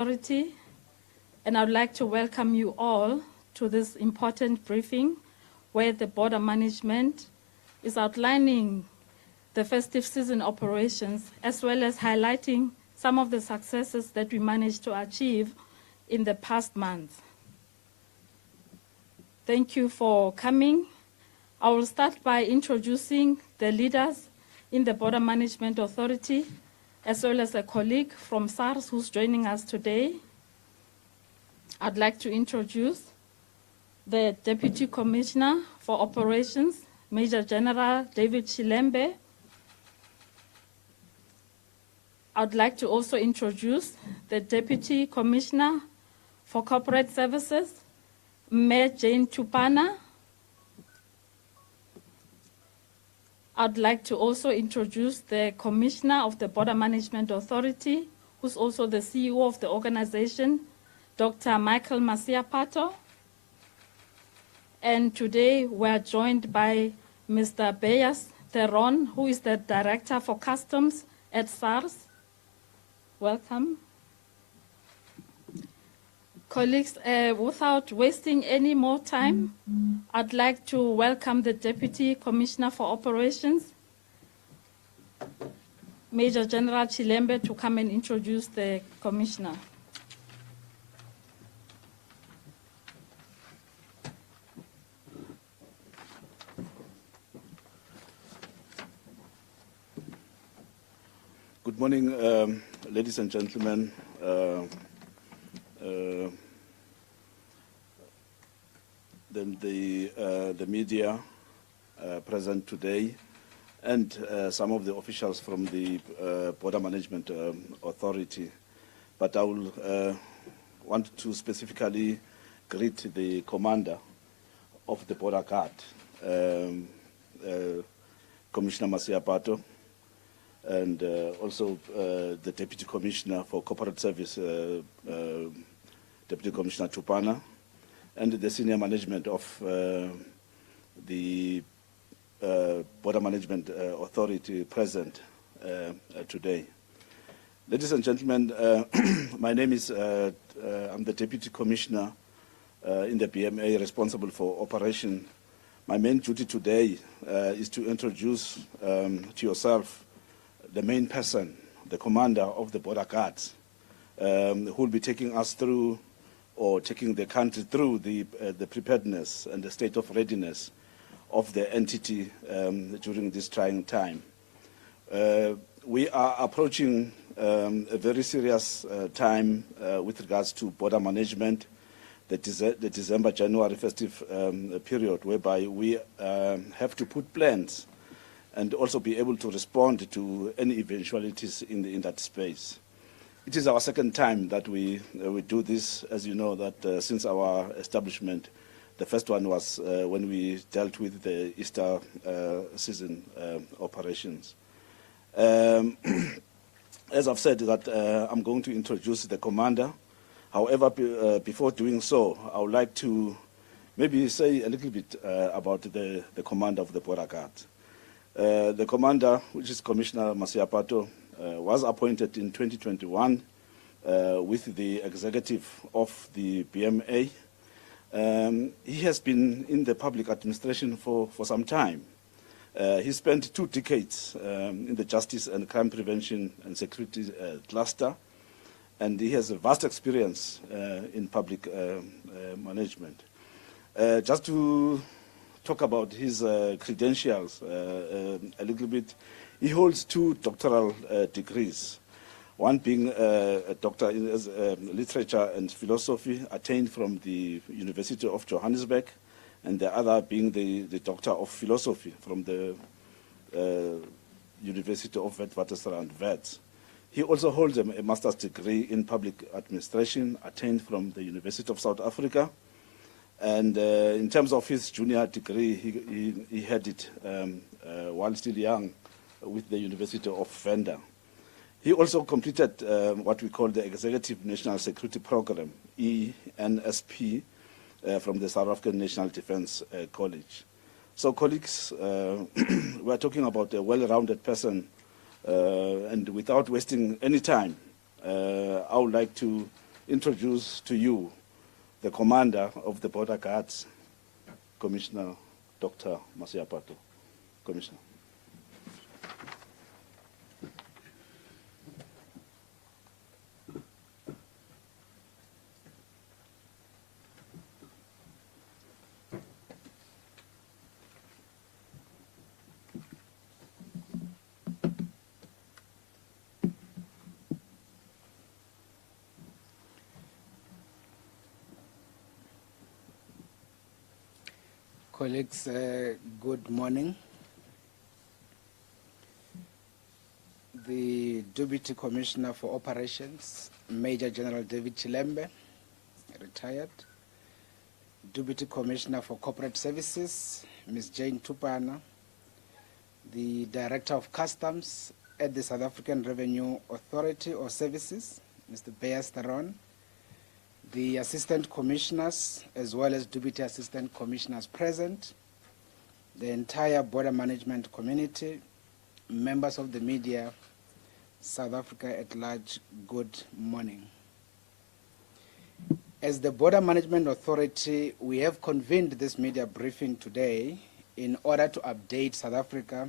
Authority, and I'd like to welcome you all to this important briefing where the border management is outlining the festive season operations as well as highlighting some of the successes that we managed to achieve in the past month. Thank you for coming. I will start by introducing the leaders in the Border Management Authority, as well as a colleague from SARS who's joining us today. I'd like to introduce the Deputy Commissioner for Operations, Major General David Chilembe. I'd like to also introduce the Deputy Commissioner for Corporate Services, Mayor Jane Tupana. I'd like to also introduce the Commissioner of the Border Management Authority, who's also the CEO of the organization, Dr. Michael Masiapato. And today we're joined by Mr. Beyers Theron, who is the Director for Customs at SARS. Welcome. Colleagues, without wasting any more time, I'd like to welcome the Deputy Commissioner for Operations, Major General Chilembe, to come and introduce the Commissioner. Good morning, ladies and gentlemen. The media present today, and some of the officials from the Border Management Authority. But I will want to specifically greet the commander of the Border Guard, Commissioner Masiapato, and also the Deputy Commissioner for Corporate Service, Deputy Commissioner Tupana, and the senior management of the Border Management Authority present today. Ladies and gentlemen, my name is, I'm the Deputy Commissioner in the BMA responsible for operation. My main duty today is to introduce to yourself the main person, the commander of the Border Guards, who will be taking us through or taking the country through the preparedness and the state of readiness of the entity during this trying time. We are approaching a very serious time with regards to border management, the December-January festive period, whereby we have to put plans and also be able to respond to any eventualities in that space. It is our second time that we do this, as you know, that since our establishment. The first one was when we dealt with the Easter season operations. As I've said, that I'm going to introduce the commander. However, before doing so, I would like to maybe say a little bit about the commander of the Border Guard. The commander, which is Commissioner Masiapato, was appointed in 2021 with the executive of the BMA. He has been in the public administration for some time. He spent 2 decades in the Justice and Crime Prevention and Security cluster, and he has a vast experience in public management. Just to talk about his credentials a little bit, he holds 2 doctoral degrees, one being a doctor in literature and philosophy attained from the University of Johannesburg, and the other being the doctor of philosophy from the University of Witwatersrand, Wits. He also holds a master's degree in public administration attained from the University of South Africa. And in terms of his junior degree, he had it while still young with the University of Venda. He also completed what we call the Executive National Security Program, ENSP, from the South African National Defence College. So colleagues, we're talking about a well-rounded person, and without wasting any time, I would like to introduce to you the Commander of the Border Guards, Commissioner Dr. Masiapato. Commissioner. Colleagues, good morning. The Deputy Commissioner for Operations, Major General David Chilembe, retired. Deputy Commissioner for Corporate Services, Ms. Jane Tupana. The Director of Customs at the South African Revenue Authority or Services, Mr. Beas Theron. The Assistant Commissioners, as well as Deputy Assistant Commissioners present, the entire border management community, members of the media, South Africa at large, good morning. As the Border Management Authority, we have convened this media briefing today in order to update South Africa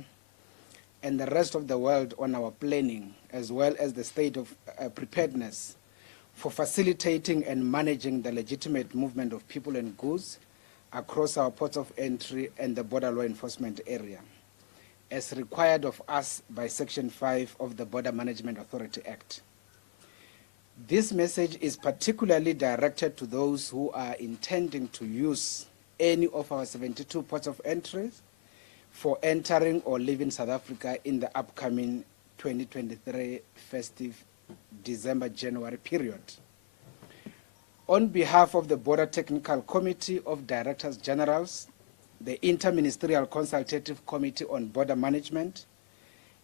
and the rest of the world on our planning, as well as the state of preparedness for facilitating and managing the legitimate movement of people and goods across our ports of entry and the border law enforcement area, as required of us by Section 5 of the Border Management Authority Act. This message is particularly directed to those who are intending to use any of our 72 ports of entry for entering or leaving South Africa in the upcoming 2023 festive December-January period. On behalf of the Border Technical Committee of Directors Generals, the Interministerial Consultative Committee on Border Management,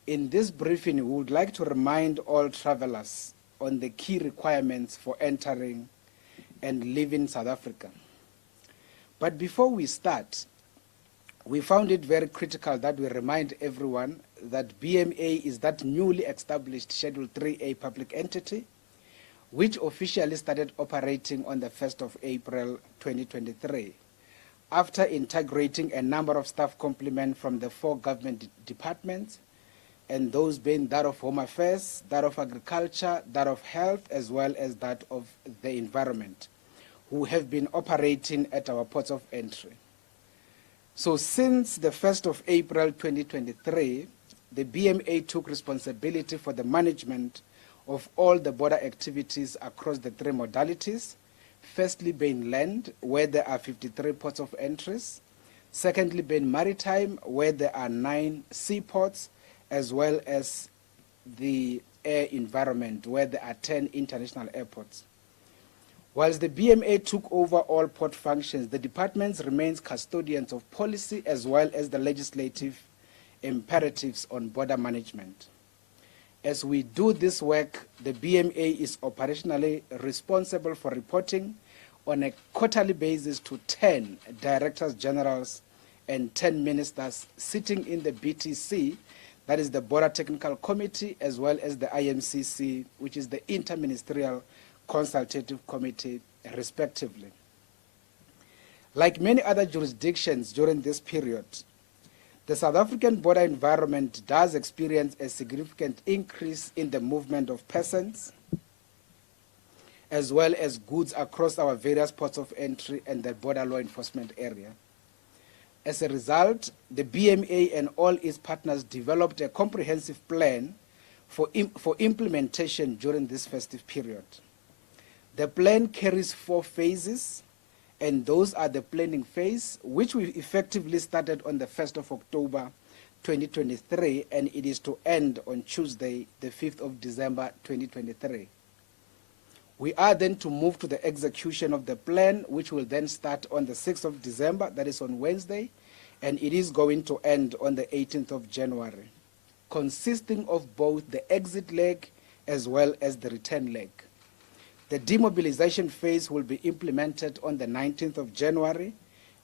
in this briefing we would like to remind all travelers on the key requirements for entering and leaving South Africa. But before we start, we found it very critical that we remind everyone that BMA is that newly established Schedule 3A public entity, which officially started operating on the 1st of April 2023, after integrating a number of staff complement from the 4 government departments, and those being that of Home Affairs, that of Agriculture, that of Health, as well as that of the Environment, who have been operating at our ports of entry. So since the 1st of April 2023, the BMA took responsibility for the management of all the border activities across the 3 modalities, firstly being land, where there are 53 ports of entries, secondly being maritime, where there are 9 seaports, as well as the air environment, where there are 10 international airports. Whilst the BMA took over all port functions, the departments remains custodians of policy as well as the legislative imperatives on border management. As we do this work, the BMA is operationally responsible for reporting on a quarterly basis to 10 Directors Generals and 10 ministers sitting in the BTC, that is the Border Technical Committee, as well as the IMCC, which is the Interministerial Consultative Committee, respectively. Like many other jurisdictions during this period, the South African border environment does experience a significant increase in the movement of persons, as well as goods across our various ports of entry and the border law enforcement area. As a result, the BMA and all its partners developed a comprehensive plan for implementation during this festive period. The plan carries 4 phases, and those are the planning phase, which we effectively started on the 1st of October 2023, and it is to end on Tuesday, the 5th of December 2023. We are then to move to the execution of the plan, which will then start on the 6th of December, that is on Wednesday, and it is going to end on the 18th of January, consisting of both the exit leg as well as the return leg. The demobilization phase will be implemented on the 19th of January,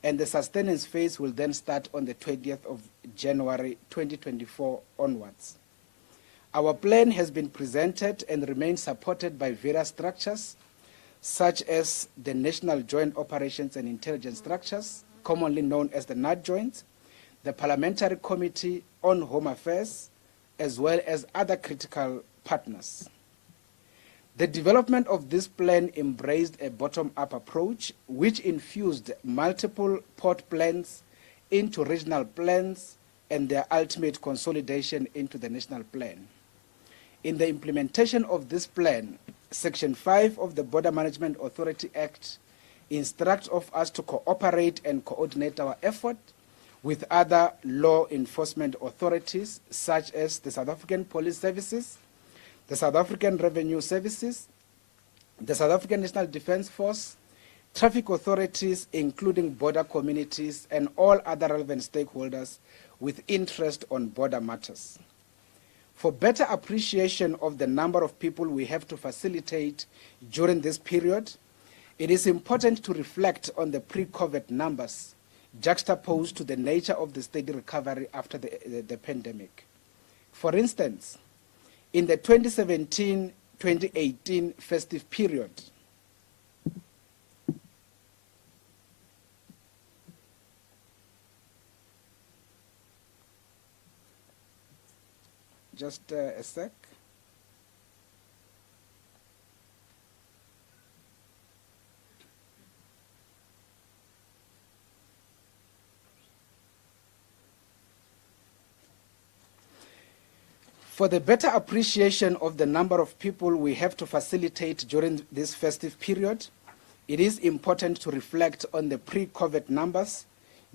and the sustenance phase will then start on the 20th of January 2024 onwards. Our plan has been presented and remains supported by various structures, such as the National Joint Operations and Intelligence Structures, commonly known as the NAT joints, the Parliamentary Committee on Home Affairs, as well as other critical partners. The development of this plan embraced a bottom-up approach, which infused multiple port plans into regional plans and their ultimate consolidation into the national plan. In the implementation of this plan, Section 5 of the Border Management Authority Act instructs of us to cooperate and coordinate our effort with other law enforcement authorities such as the South African Police Services, the South African Revenue Services, the South African National Defence Force, traffic authorities, including border communities, and all other relevant stakeholders with interest on border matters. For better appreciation of the number of people we have to facilitate during this period, it is important to reflect on the pre-COVID numbers juxtaposed to the nature of the steady recovery after the pandemic. For instance, in the 2017-2018 festive period, just a sec. For the better appreciation of the number of people we have to facilitate during this festive period, it is important to reflect on the pre-COVID numbers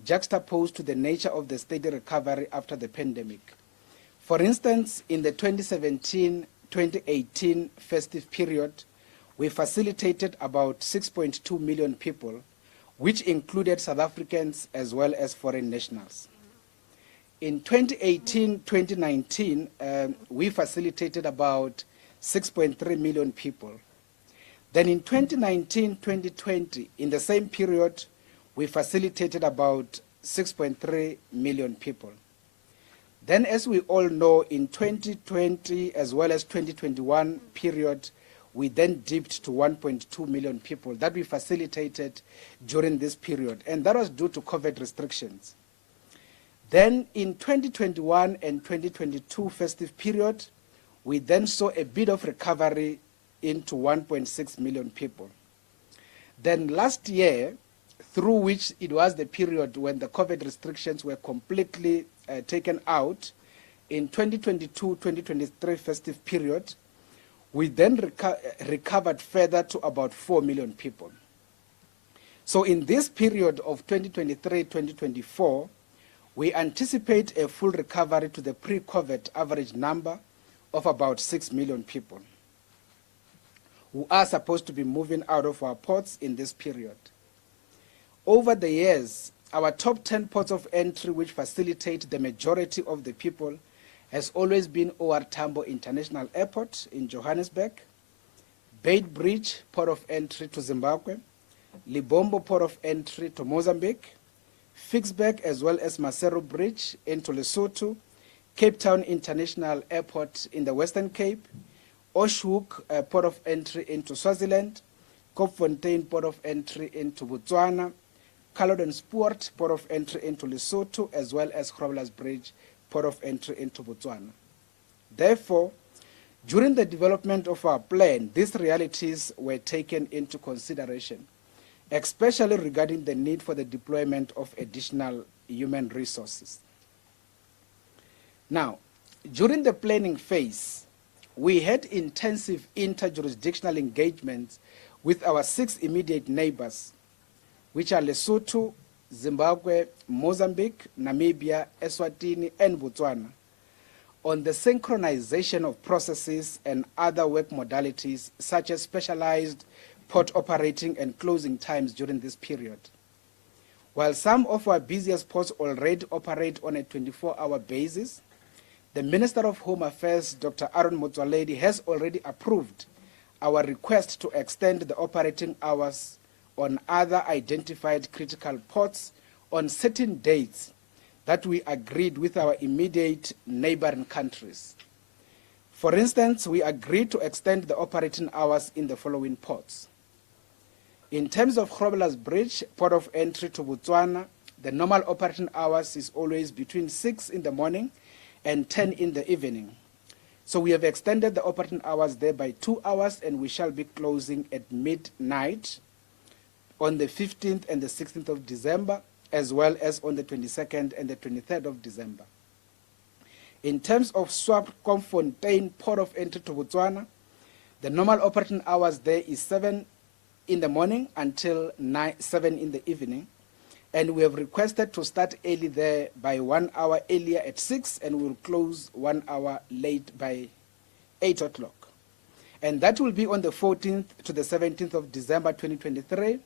juxtaposed to the nature of the steady recovery after the pandemic. For instance, in the 2017-2018 festive period, we facilitated about 6.2 million people, which included South Africans as well as foreign nationals. In 2018-2019, we facilitated about 6.3 million people. Then in 2019-2020, in the same period, we facilitated about 6.3 million people. Then, as we all know, in 2020 as well as 2021 period, we then dipped to 1.2 million people that we facilitated during this period, and that was due to COVID restrictions. Then in 2021 and 2022 festive period, we then saw a bit of recovery into 1.6 million people. Then last year, through which it was the period when the COVID restrictions were completely taken out, in 2022-2023 festive period, we then recovered further to about 4 million people. So in this period of 2023-2024, we anticipate a full recovery to the pre-COVID average number of about 6 million people who are supposed to be moving out of our ports in this period. Over the years, our top 10 ports of entry which facilitate the majority of the people has always been OR Tambo International Airport in Johannesburg, Beitbridge Port of Entry to Zimbabwe, Libombo Port of Entry to Mozambique, Fixburg as well as Maseru Bridge into Lesotho, Cape Town International Airport in the Western Cape, Oshhoek Port of Entry into Swaziland, Kopfontein Port of Entry into Botswana, Caledon Sport Port of Entry into Lesotho, as well as Groblersdal Bridge Port of Entry into Botswana. Therefore, during the development of our plan, these realities were taken into consideration, especially regarding the need for the deployment of additional human resources. Now, during the planning phase, we had intensive interjurisdictional engagements with our 6 immediate neighbors, which are Lesotho, Zimbabwe, Mozambique, Namibia, Eswatini, and Botswana, on the synchronization of processes and other work modalities, such as specialized port operating and closing times during this period. While some of our busiest ports already operate on a 24-hour basis, the Minister of Home Affairs, Dr. Aaron Motsoaledi, has already approved our request to extend the operating hours on other identified critical ports on certain dates that we agreed with our immediate neighboring countries. For instance, we agreed to extend the operating hours in the following ports: In terms of Grobelaar's Bridge, port of entry to Botswana, the normal operating hours is always between 6 in the morning and 10 in the evening. So we have extended the operating hours there by 2 hours, and we shall be closing at midnight on the 15th and the 16th of December, as well as on the 22nd and the 23rd of December. In terms of Swakopmund port of entry to Botswana, the normal operating hours there is 7 in the morning until 7 in the evening. And we have requested to start early there by 1 hour earlier at 6, and we'll close 1 hour late by 8 o'clock. And that will be on the 14th to the 17th of December 2023,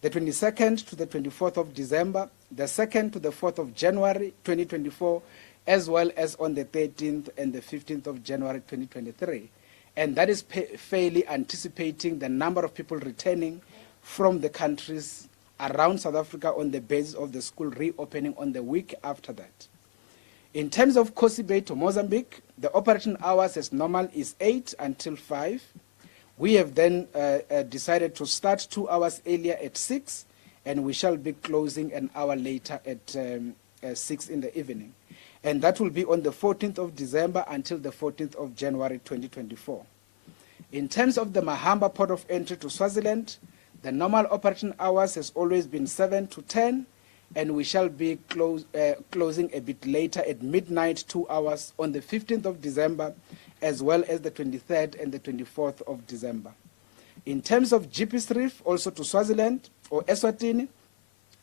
the 22nd to the 24th of December, the 2nd to the 4th of January 2024, as well as on the 13th and the 15th of January 2023. And that is fairly anticipating the number of people returning from the countries around South Africa on the basis of the school reopening on the week after that. In terms of Kosi Bay to Mozambique, the operating hours as normal is 8 until 5. We have then decided to start 2 hours earlier at 6, and we shall be closing an hour later at 6 in the evening. And that will be on the 14th of December until the 14th of January 2024. In terms of the Mahamba port of entry to Swaziland, the normal operating hours has always been 7 to 10, and we shall be closing a bit later at midnight, 2 hours, on the 15th of December, as well as the 23rd and the 24th of December. In terms of GP's Reef, also to Swaziland or Eswatini,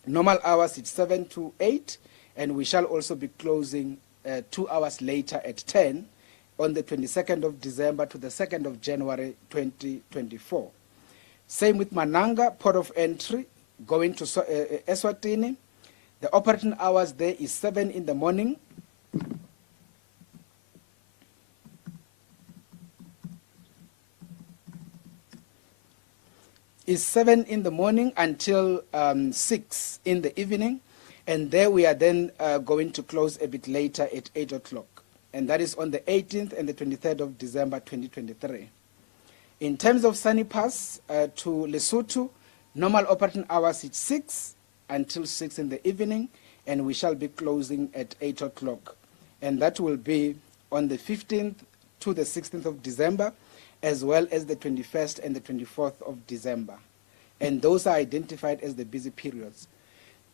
normal hours it's 7 to 8, and we shall also be closing 2 hours later at 10 on the 22nd of December to the 2nd of January 2024. Same with Mananga, port of entry, going to Eswatini. The operating hours there is 7 in the morning. Is 7 in the morning until 6 in the evening. And there we are then going to close a bit later at 8 o'clock. And that is on the 18th and the 23rd of December 2023. In terms of Sunny Pass to Lesotho, normal operating hours is 6 until 6 in the evening, and we shall be closing at 8 o'clock. And that will be on the 15th to the 16th of December, as well as the 21st and the 24th of December. And those are identified as the busy periods.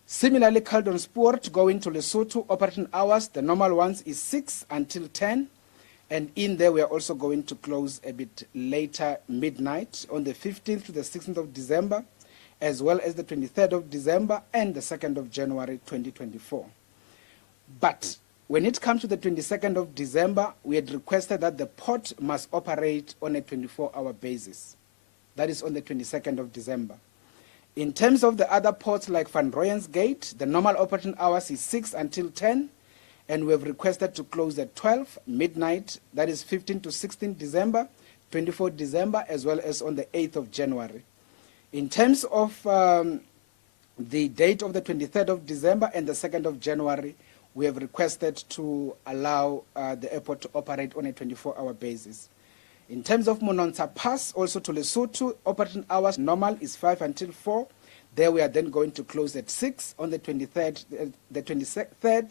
Similarly, Caledon Sport going to Lesotho, operating hours, the normal ones is 6 until 10. And in there, we are also going to close a bit later, midnight, on the 15th to the 16th of December, as well as the 23rd of December and the 2nd of January 2024. But when it comes to the 22nd of December, we had requested that the port must operate on a 24-hour basis. That is on the 22nd of December. In terms of the other ports like Van Rooyen's Gate, the normal operating hours is 6 until 10. And we have requested to close at 12 midnight, that is 15 to 16 December, 24 December, as well as on the 8th of January. In terms of the date of the 23rd of December and the 2nd of January, we have requested to allow the airport to operate on a 24-hour basis. In terms of Mononsa Pass, also to Lesotho, operating hours normal is 5 until 4. There we are then going to close at 6 on the 23rd, the 23rd,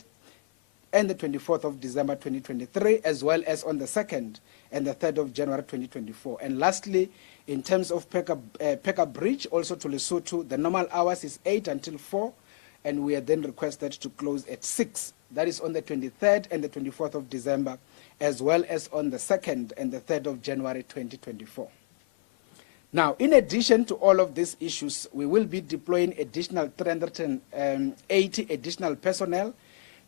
and the 24th of December 2023, as well as on the 2nd and the 3rd of January 2024. And lastly, in terms of Peka Bridge, also to Lesotho, the normal hours is 8 until 4, and we are then requested to close at 6. That is on the 23rd and the 24th of December, as well as on the 2nd and the 3rd of January 2024. Now, in addition to all of these issues, we will be deploying additional 380 additional personnel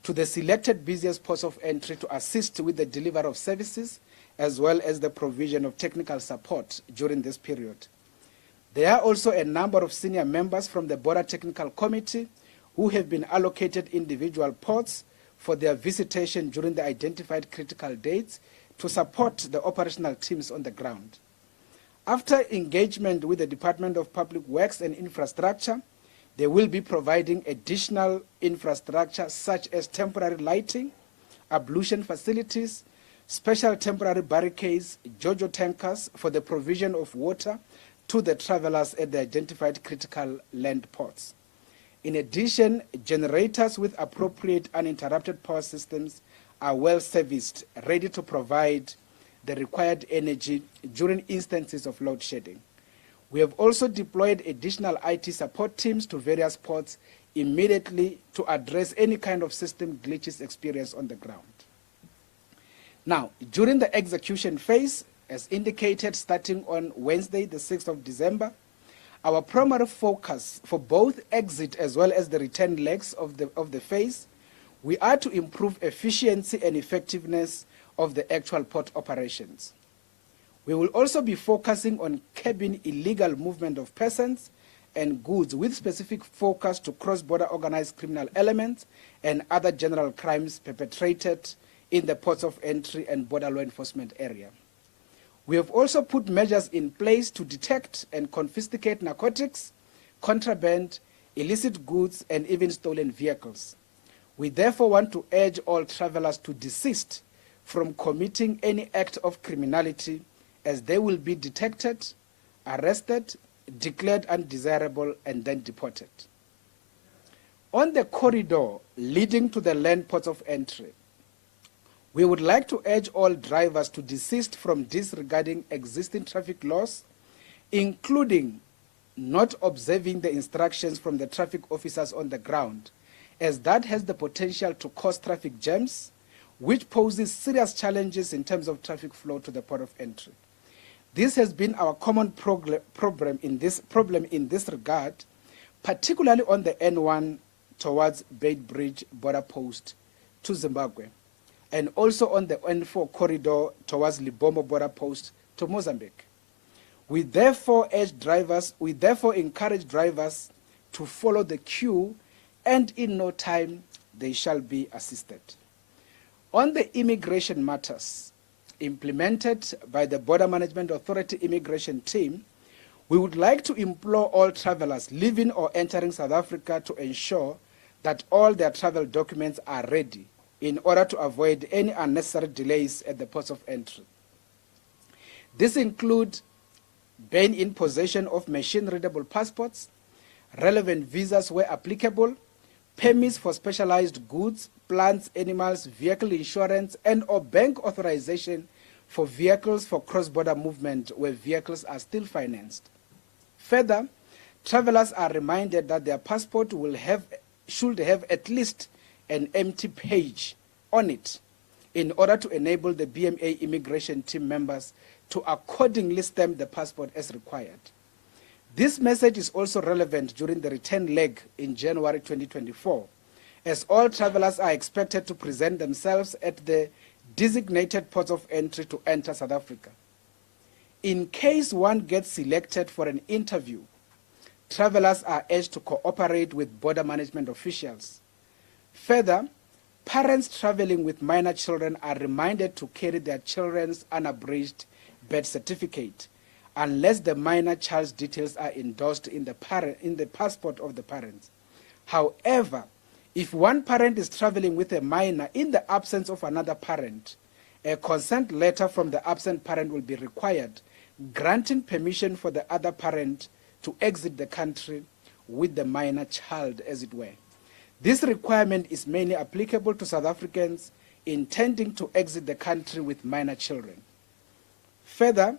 to the selected busiest ports of entry to assist with the delivery of services, as well as the provision of technical support during this period. There are also a number of senior members from the Border Technical Committee who have been allocated individual ports for their visitation during the identified critical dates to support the operational teams on the ground. After engagement with the Department of Public Works and Infrastructure, they will be providing additional infrastructure such as temporary lighting, ablution facilities, special temporary barricades, JoJo tankers for the provision of water to the travelers at the identified critical land ports. In addition, generators with appropriate uninterrupted power systems are well serviced, ready to provide the required energy during instances of load shedding. We have also deployed additional IT support teams to various ports immediately to address any kind of system glitches experienced on the ground. Now, during the execution phase, as indicated starting on Wednesday, the 6th of December, our primary focus for both exit as well as the return legs of the phase, we are to improve efficiency and effectiveness of the actual port operations. We will also be focusing on curbing illegal movement of persons and goods with specific focus to cross-border organized criminal elements and other general crimes perpetrated in the ports of entry and border law enforcement area. We have also put measures in place to detect and confiscate narcotics, contraband, illicit goods, and even stolen vehicles. We therefore want to urge all travelers to desist from committing any act of criminality, as they will be detected, arrested, declared undesirable, and then deported. On the corridor leading to the land ports of entry, we would like to urge all drivers to desist from disregarding existing traffic laws, including not observing the instructions from the traffic officers on the ground, as that has the potential to cause traffic jams, which poses serious challenges in terms of traffic flow to the port of entry. This has been our common problem in this regard, particularly on the N1 towards Beit Bridge border post to Zimbabwe, and also on the N4 corridor towards Libomo border post to Mozambique. We therefore encourage drivers to follow the queue, and in no time they shall be assisted. On the immigration matters implemented by the Border Management Authority immigration team, we would like to implore all travelers leaving or entering South Africa to ensure that all their travel documents are ready in order to avoid any unnecessary delays at the ports of entry. This includes being in possession of machine-readable passports, relevant visas where applicable, permits for specialized goods, plants, animals, vehicle insurance, and or bank authorization for vehicles for cross-border movement where vehicles are still financed. Further, travelers are reminded that their passport should have at least an empty page on it in order to enable the BMA immigration team members to accordingly stamp the passport as required. This message is also relevant during the return leg in January 2024, as all travelers are expected to present themselves at the designated ports of entry to enter South Africa. In case one gets selected for an interview, travelers are urged to cooperate with border management officials. Further, parents traveling with minor children are reminded to carry their children's unabridged birth certificate, unless the minor child's details are endorsed in the passport of the parents. However, if one parent is traveling with a minor in the absence of another parent, a consent letter from the absent parent will be required, granting permission for the other parent to exit the country with the minor child, as it were. This requirement is mainly applicable to South Africans intending to exit the country with minor children. Further,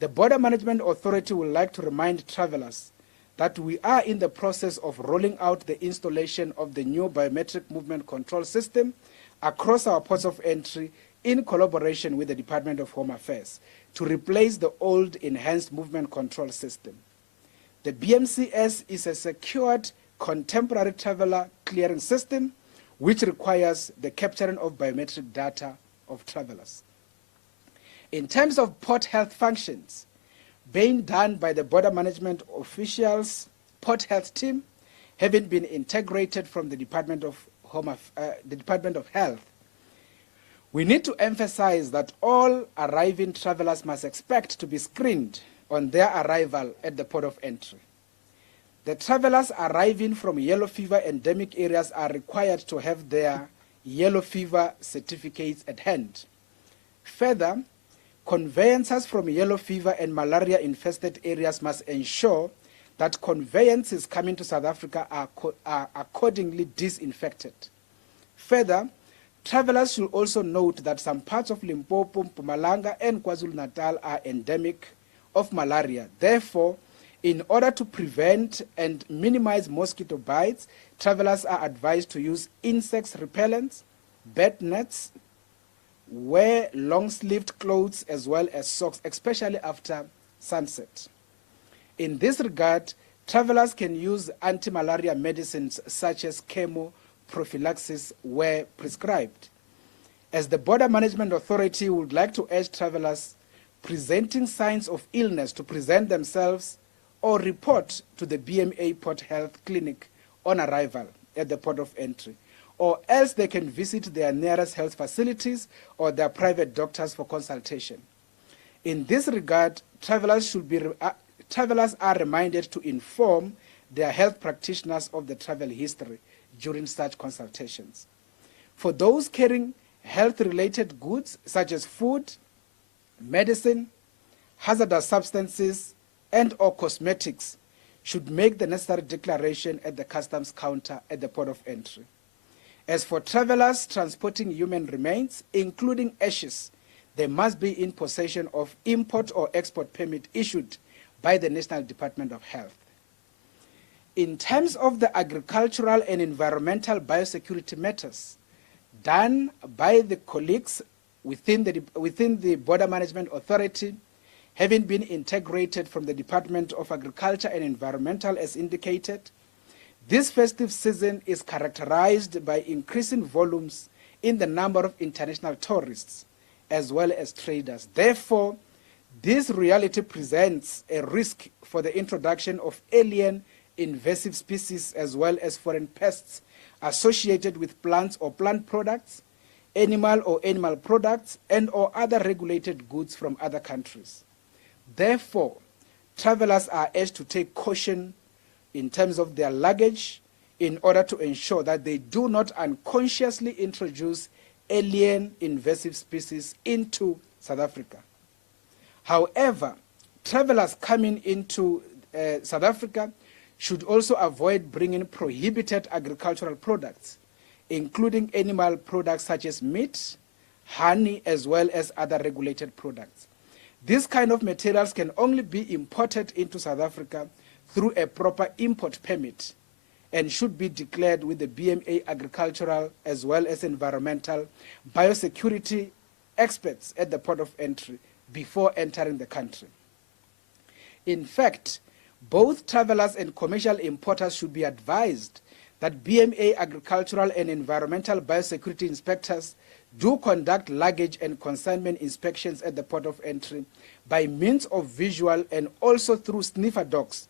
the Border Management Authority would like to remind travelers that we are in the process of rolling out the installation of the new biometric movement control system across our ports of entry in collaboration with the Department of Home Affairs to replace the old enhanced movement control system. The BMCS is a secured contemporary traveler clearing system which requires the capturing of biometric data of travelers. In terms of port health functions, being done by the border management officials, port health team, having been integrated from the Department of Health, we need to emphasize that all arriving travelers must expect to be screened on their arrival at the port of entry. The travelers arriving from yellow fever endemic areas are required to have their yellow fever certificates at hand. Further, conveyancers from yellow fever and malaria-infested areas must ensure that conveyances coming to South Africa are accordingly disinfected. Further, travelers should also note that some parts of Limpopo, Mpumalanga, and KwaZulu-Natal are endemic of malaria. Therefore, in order to prevent and minimize mosquito bites, travelers are advised to use insect repellents, bed nets, wear long-sleeved clothes as well as socks, especially after sunset. In this regard, travelers can use anti-malaria medicines such as chemoprophylaxis where prescribed. As the Border Management Authority would like to urge travelers presenting signs of illness to present themselves or report to the BMA Port Health Clinic on arrival at the port of entry, or else they can visit their nearest health facilities or their private doctors for consultation. In this regard, travelers are reminded to inform their health practitioners of the travel history during such consultations. For those carrying health-related goods such as food, medicine, hazardous substances, and/or cosmetics, should make the necessary declaration at the customs counter at the port of entry. As for travelers transporting human remains, including ashes, they must be in possession of import or export permit issued by the National Department of Health. In terms of the agricultural and environmental biosecurity matters done by the colleagues within the Border Management Authority, having been integrated from the Department of Agriculture and Environmental as indicated, this festive season is characterized by increasing volumes in the number of international tourists as well as traders. Therefore, this reality presents a risk for the introduction of alien invasive species as well as foreign pests associated with plants or plant products, animal or animal products, and/or other regulated goods from other countries. Therefore, travelers are urged to take caution in terms of their luggage in order to ensure that they do not unconsciously introduce alien invasive species into South Africa. However, travelers coming into South Africa should also avoid bringing prohibited agricultural products, including animal products such as meat, honey, as well as other regulated products. These kind of materials can only be imported into South Africa through a proper import permit and should be declared with the BMA agricultural as well as environmental biosecurity experts at the port of entry before entering the country. In fact, both travelers and commercial importers should be advised that BMA agricultural and environmental biosecurity inspectors do conduct luggage and consignment inspections at the port of entry by means of visual and also through sniffer dogs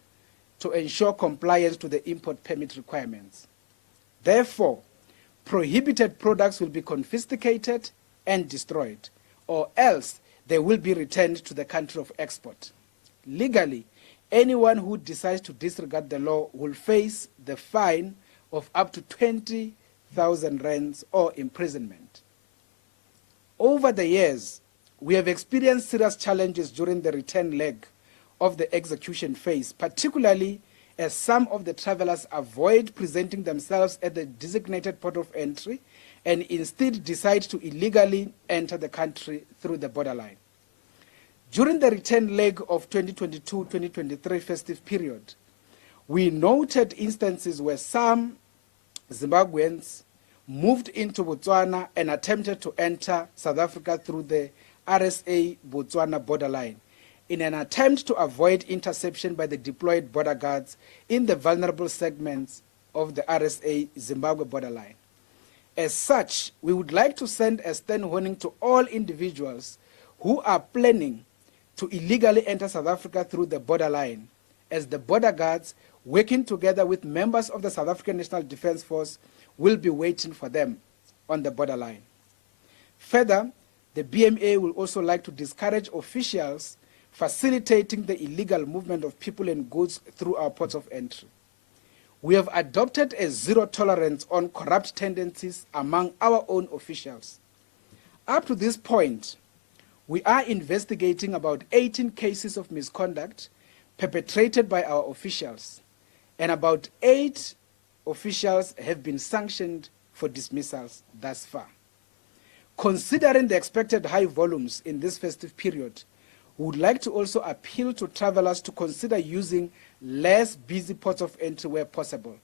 to ensure compliance to the import permit requirements. Therefore, prohibited products will be confiscated and destroyed, or else they will be returned to the country of export. Legally, anyone who decides to disregard the law will face the fine of up to 20,000 rands or imprisonment. Over the years, we have experienced serious challenges during the return leg of the execution phase, particularly as some of the travelers avoid presenting themselves at the designated port of entry and instead decide to illegally enter the country through the borderline. During the return leg of 2022-2023 festive period, we noted instances where some Zimbabweans moved into Botswana and attempted to enter South Africa through the RSA-Botswana borderline in an attempt to avoid interception by the deployed border guards in the vulnerable segments of the RSA-Zimbabwe borderline. As such, we would like to send a stern warning to all individuals who are planning to illegally enter South Africa through the borderline, as the border guards, working together with members of the South African National Defence Force, will be waiting for them on the borderline. Further, the BMA will also like to discourage officials facilitating the illegal movement of people and goods through our ports of entry. We have adopted a zero tolerance on corrupt tendencies among our own officials. Up to this point, we are investigating about 18 cases of misconduct perpetrated by our officials, and about 8 officials have been sanctioned for dismissals thus far. Considering the expected high volumes in this festive period, we would like to also appeal to travelers to consider using less busy ports of entry where possible.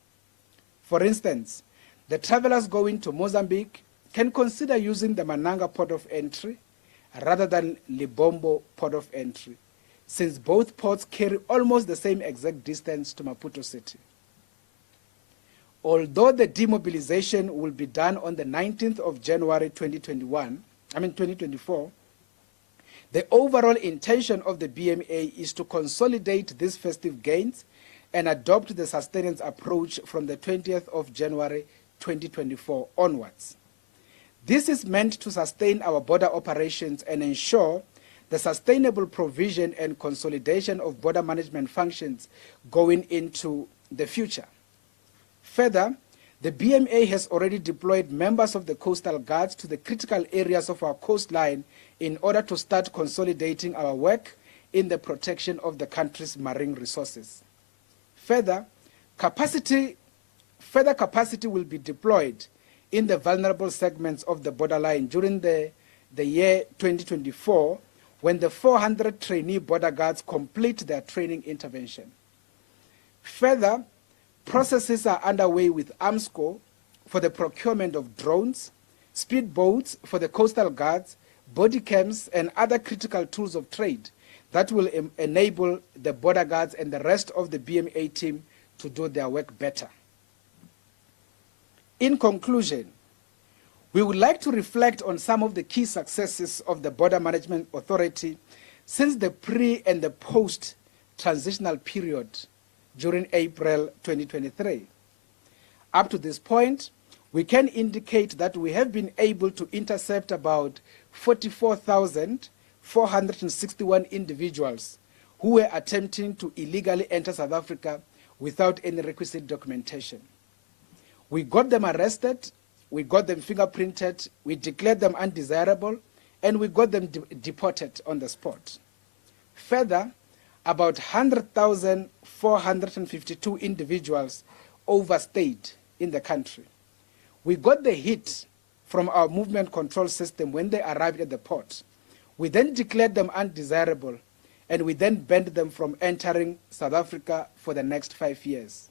For instance, the travelers going to Mozambique can consider using the Mananga port of entry rather than Libombo port of entry, since both ports carry almost the same exact distance to Maputo city. Although the demobilization will be done on the 19th of January 2024, the overall intention of the BMA is to consolidate these festive gains and adopt the sustenance approach from the 20th of January 2024 onwards. This is meant to sustain our border operations and ensure the sustainable provision and consolidation of border management functions going into the future. Further, the BMA has already deployed members of the Coastal Guards to the critical areas of our coastline in order to start consolidating our work in the protection of the country's marine resources. Further capacity will be deployed in the vulnerable segments of the borderline during the year 2024, when the 400 trainee border guards complete their training intervention. Further, processes are underway with AMSCO for the procurement of drones, speedboats for the coastal guards, body cams, and other critical tools of trade that will enable the border guards and the rest of the BMA team to do their work better. In conclusion, we would like to reflect on some of the key successes of the Border Management Authority since the pre- and the post-transitional period during April 2023. Up to this point, we can indicate that we have been able to intercept about 44,461 individuals who were attempting to illegally enter South Africa without any requisite documentation. We got them arrested, we got them fingerprinted, we declared them undesirable, and we got them deported on the spot. Further, about 100,452 individuals overstayed in the country. We got the hit from our movement control system when they arrived at the port. We then declared them undesirable, and we then banned them from entering South Africa for the next 5 years.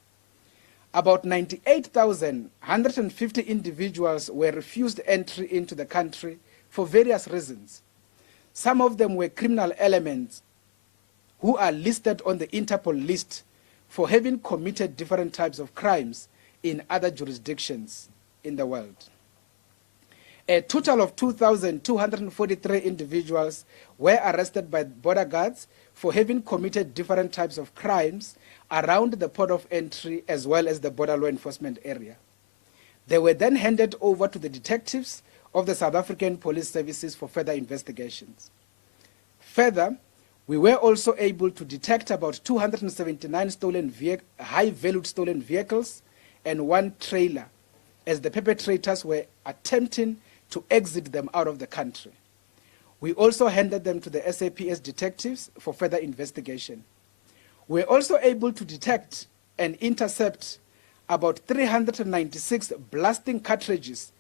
About 98,150 individuals were refused entry into the country for various reasons. Some of them were criminal elements who are listed on the Interpol list for having committed different types of crimes in other jurisdictions in the world. A total of 2,243 individuals were arrested by border guards for having committed different types of crimes around the port of entry as well as the border law enforcement area. They were then handed over to the detectives of the South African Police Services for further investigations. Further, we were also able to detect about 279 high-valued stolen vehicles and 1 trailer as the perpetrators were attempting to exit them out of the country. We also handed them to the SABC detectives for further investigation. We were also able to detect and intercept about 396 blasting cartridges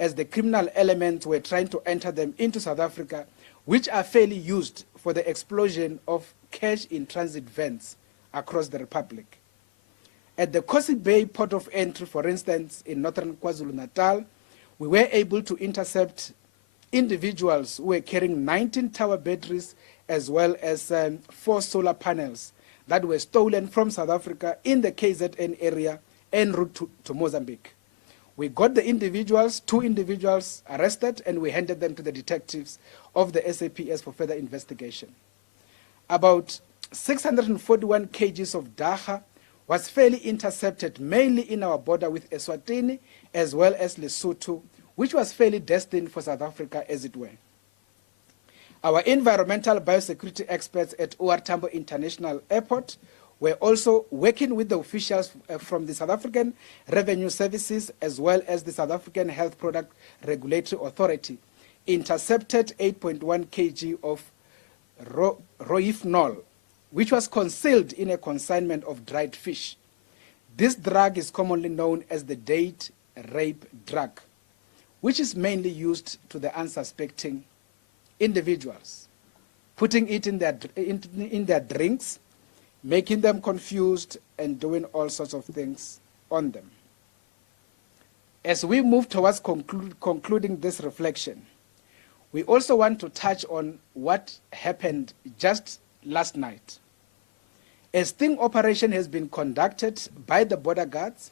as the criminal elements were trying to enter them into South Africa, which are fairly used for the explosion of cash in transit vans across the Republic. At the Kosi Bay port of entry, for instance, in northern KwaZulu-Natal, we were able to intercept individuals who were carrying 19 tower batteries as well as 4 solar panels that were stolen from South Africa in the KZN area en route to Mozambique. We got the individuals, 2 individuals arrested, and we handed them to the detectives of the SABC for further investigation. About 641 kgs of dacha was fairly intercepted, mainly in our border with Eswatini as well as Lesotho, which was fairly destined for South Africa, as it were. Our environmental biosecurity experts at OR Tambo International Airport were also working with the officials from the South African Revenue Services as well as the South African Health Product Regulatory Authority intercepted 8.1 kg of rohypnol, which was concealed in a consignment of dried fish. This drug is commonly known as the date rape drug, which is mainly used to the unsuspecting individuals, putting it in their drinks, making them confused, and doing all sorts of things on them. As we move towards concluding this reflection, we also want to touch on what happened just last night. A sting operation has been conducted by the border guards,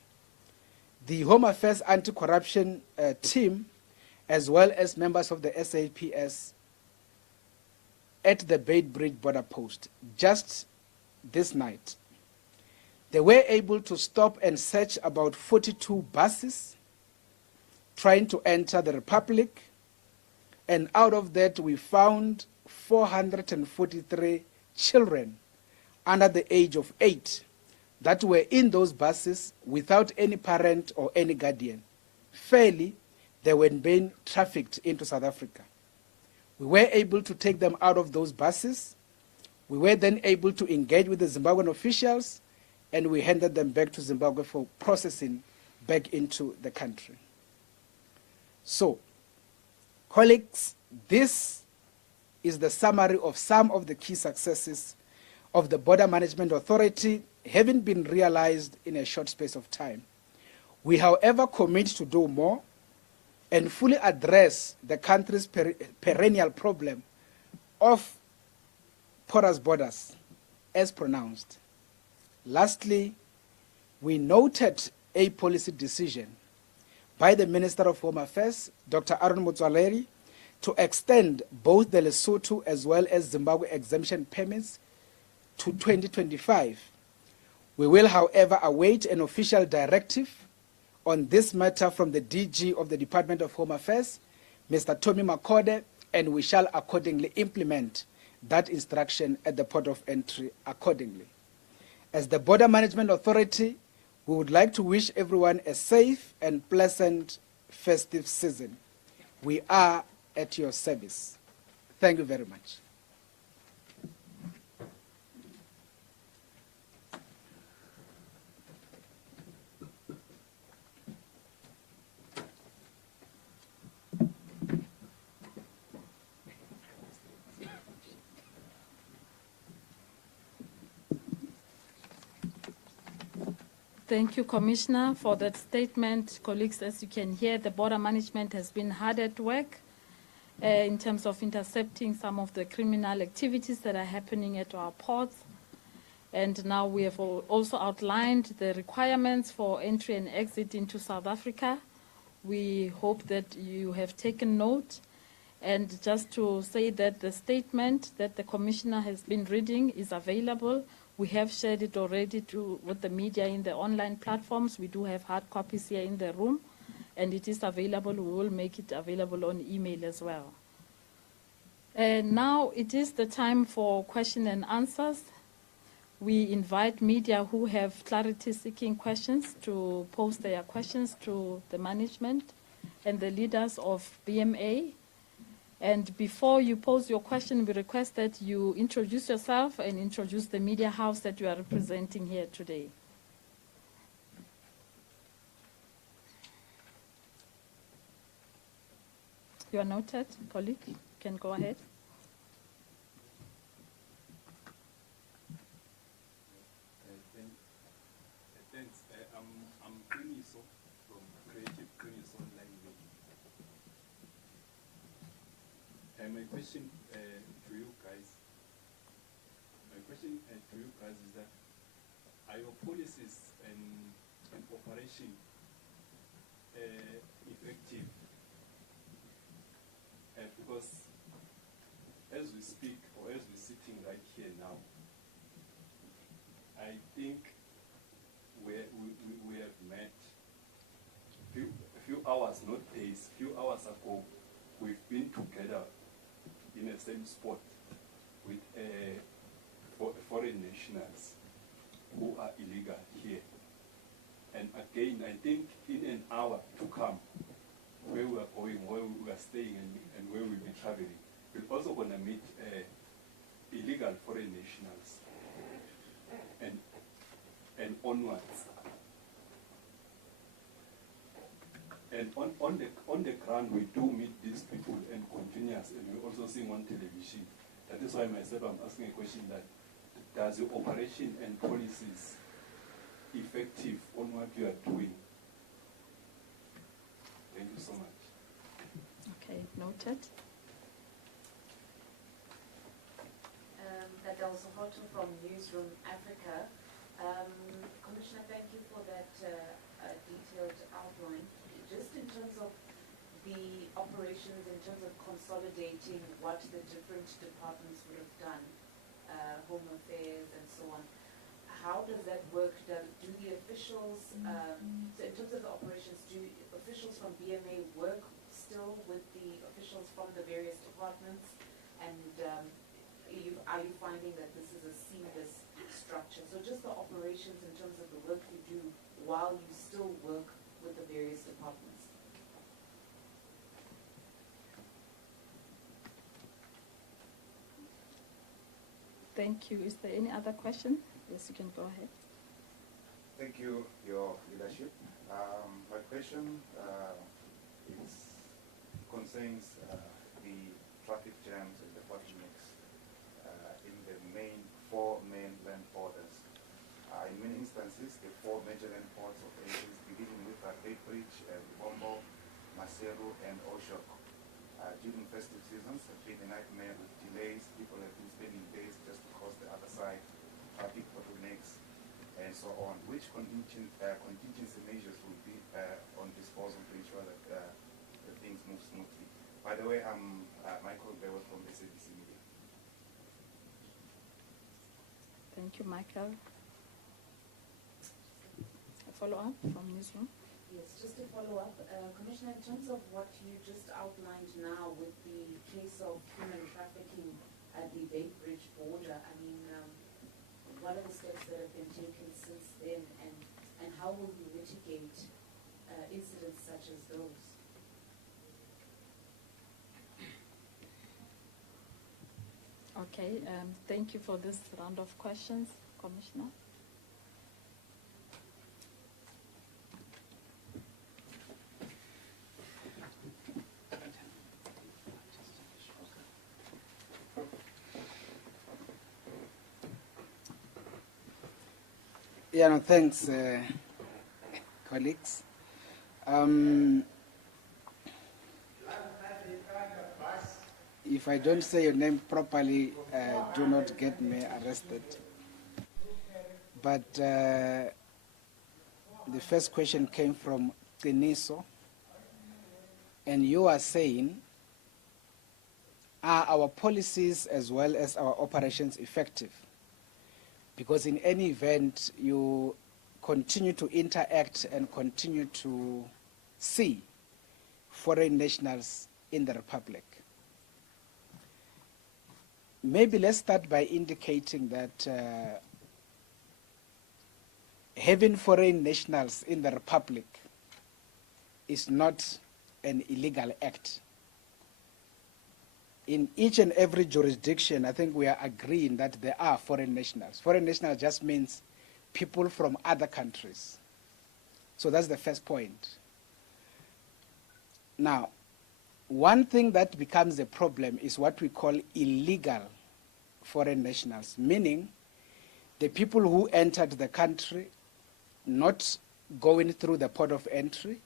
the Home Affairs Anti-Corruption team, as well as members of the SABC at the Beitbridge border post just this night. They were able to stop and search about 42 buses trying to enter the Republic, and out of that we found 443 children under the age of 8 that were in those buses without any parent or any guardian. Fairly, they were being trafficked into South Africa. We were able to take them out of those buses. We were then able to engage with the Zimbabwean officials, and we handed them back to Zimbabwe for processing back into the country. So, colleagues, this is the summary of some of the key successes of the Border Management Authority having been realized in a short space of time. We, however, commit to do more and fully address the country's perennial problem of porous borders as pronounced. Lastly, we noted a policy decision by the Minister of Home Affairs, Dr. Aaron Motsoaledi, to extend both the Lesotho as well as Zimbabwe exemption permits to 2025. We will, however, await an official directive on this matter from the DG of the Department of Home Affairs, Mr. Tommy Makode, and we shall accordingly implement that instruction at the port of entry accordingly. As the Border Management Authority, we would like to wish everyone a safe and pleasant festive season. We are at your service. Thank you very much. Thank you, Commissioner, for that statement. Colleagues, as you can hear, the border management has been hard at work in terms of intercepting some of the criminal activities that are happening at our ports. And now we have also outlined the requirements for entry and exit into South Africa. We hope that you have taken note. And just to say that the statement that the Commissioner has been reading is available. We have shared it already with the media in the online platforms. We do have hard copies here in the room, and it is available. We will make it available on email as well. And now it is the time for question and answers. We invite media who have clarity-seeking questions to pose their questions to the management and the leaders of BMA. And before you pose your question, we request that you introduce yourself and introduce the media house that you are representing here today. You are noted, colleague. You can go ahead. Thanks. I'm Kuniso from Creative Kuniso Online Media. And my question to you guys is that are your policies and operation effective? Because as we speak, or as we're sitting right here now, I think we have met a few hours, not days, few hours ago, we've been together in the same spot with foreign nationals who are illegal here. And again, I think in an hour to come, where we are going, where we are staying, and where we'll be traveling. We're also going to meet illegal foreign nationals and onwards. And on the ground, we do meet these people and continuous, and we also see on television. That is why myself, I'm asking a question that, does the operation and policies effective on what you are doing? Thank you so much. Okay, noted. Adele Sohoto from Newsroom Africa. Commissioner, thank you for that detailed outline. Just in terms of the operations, in terms of consolidating what the different departments would have done, Home Affairs and so on, how does that work? Do the officials, so in terms of the operations, do officials from BMA work still with the officials from the various departments? And are you finding that this is a seamless structure? So just the operations in terms of the work you do while you still work with the various departments. Thank you. Is there any other question? Yes, you can go ahead. Thank you, Your Leadership. My question concerns the traffic jams and the bottlenecks in the four main land borders. In many instances, the four major land ports of Athens, beginning with Beitbridge, Bombo, Maseru, and Oshok. During festive seasons, have been a nightmare with delays. People have been spending days just to cross the other side, traffic bottlenecks, and so on. Which contingency measures will be on disposal to ensure that things move smoothly? By the way, I'm Michael Bewer from SABC Media. Thank you, Michael. A follow-up from Newsroom? Yes, just to follow up, Commissioner, in terms of what you just outlined now with the case of human trafficking at the Beitbridge border, I mean, what are the steps that have been taken since then, and how will you mitigate incidents such as those? Okay, thank you for this round of questions, Commissioner. Yeah, no, thanks, colleagues. If I don't say your name properly, do not get me arrested. But the first question came from Teniso, and you are saying, are our policies as well as our operations effective? Because in any event, you continue to interact and continue to see foreign nationals in the Republic. Maybe let's start by indicating that having foreign nationals in the Republic is not an illegal act. In each and every jurisdiction, I think we are agreeing that there are foreign nationals. Foreign nationals just means people from other countries. So that's the first point. Now, one thing that becomes a problem is what we call illegal foreign nationals, meaning the people who entered the country not going through the port of entry,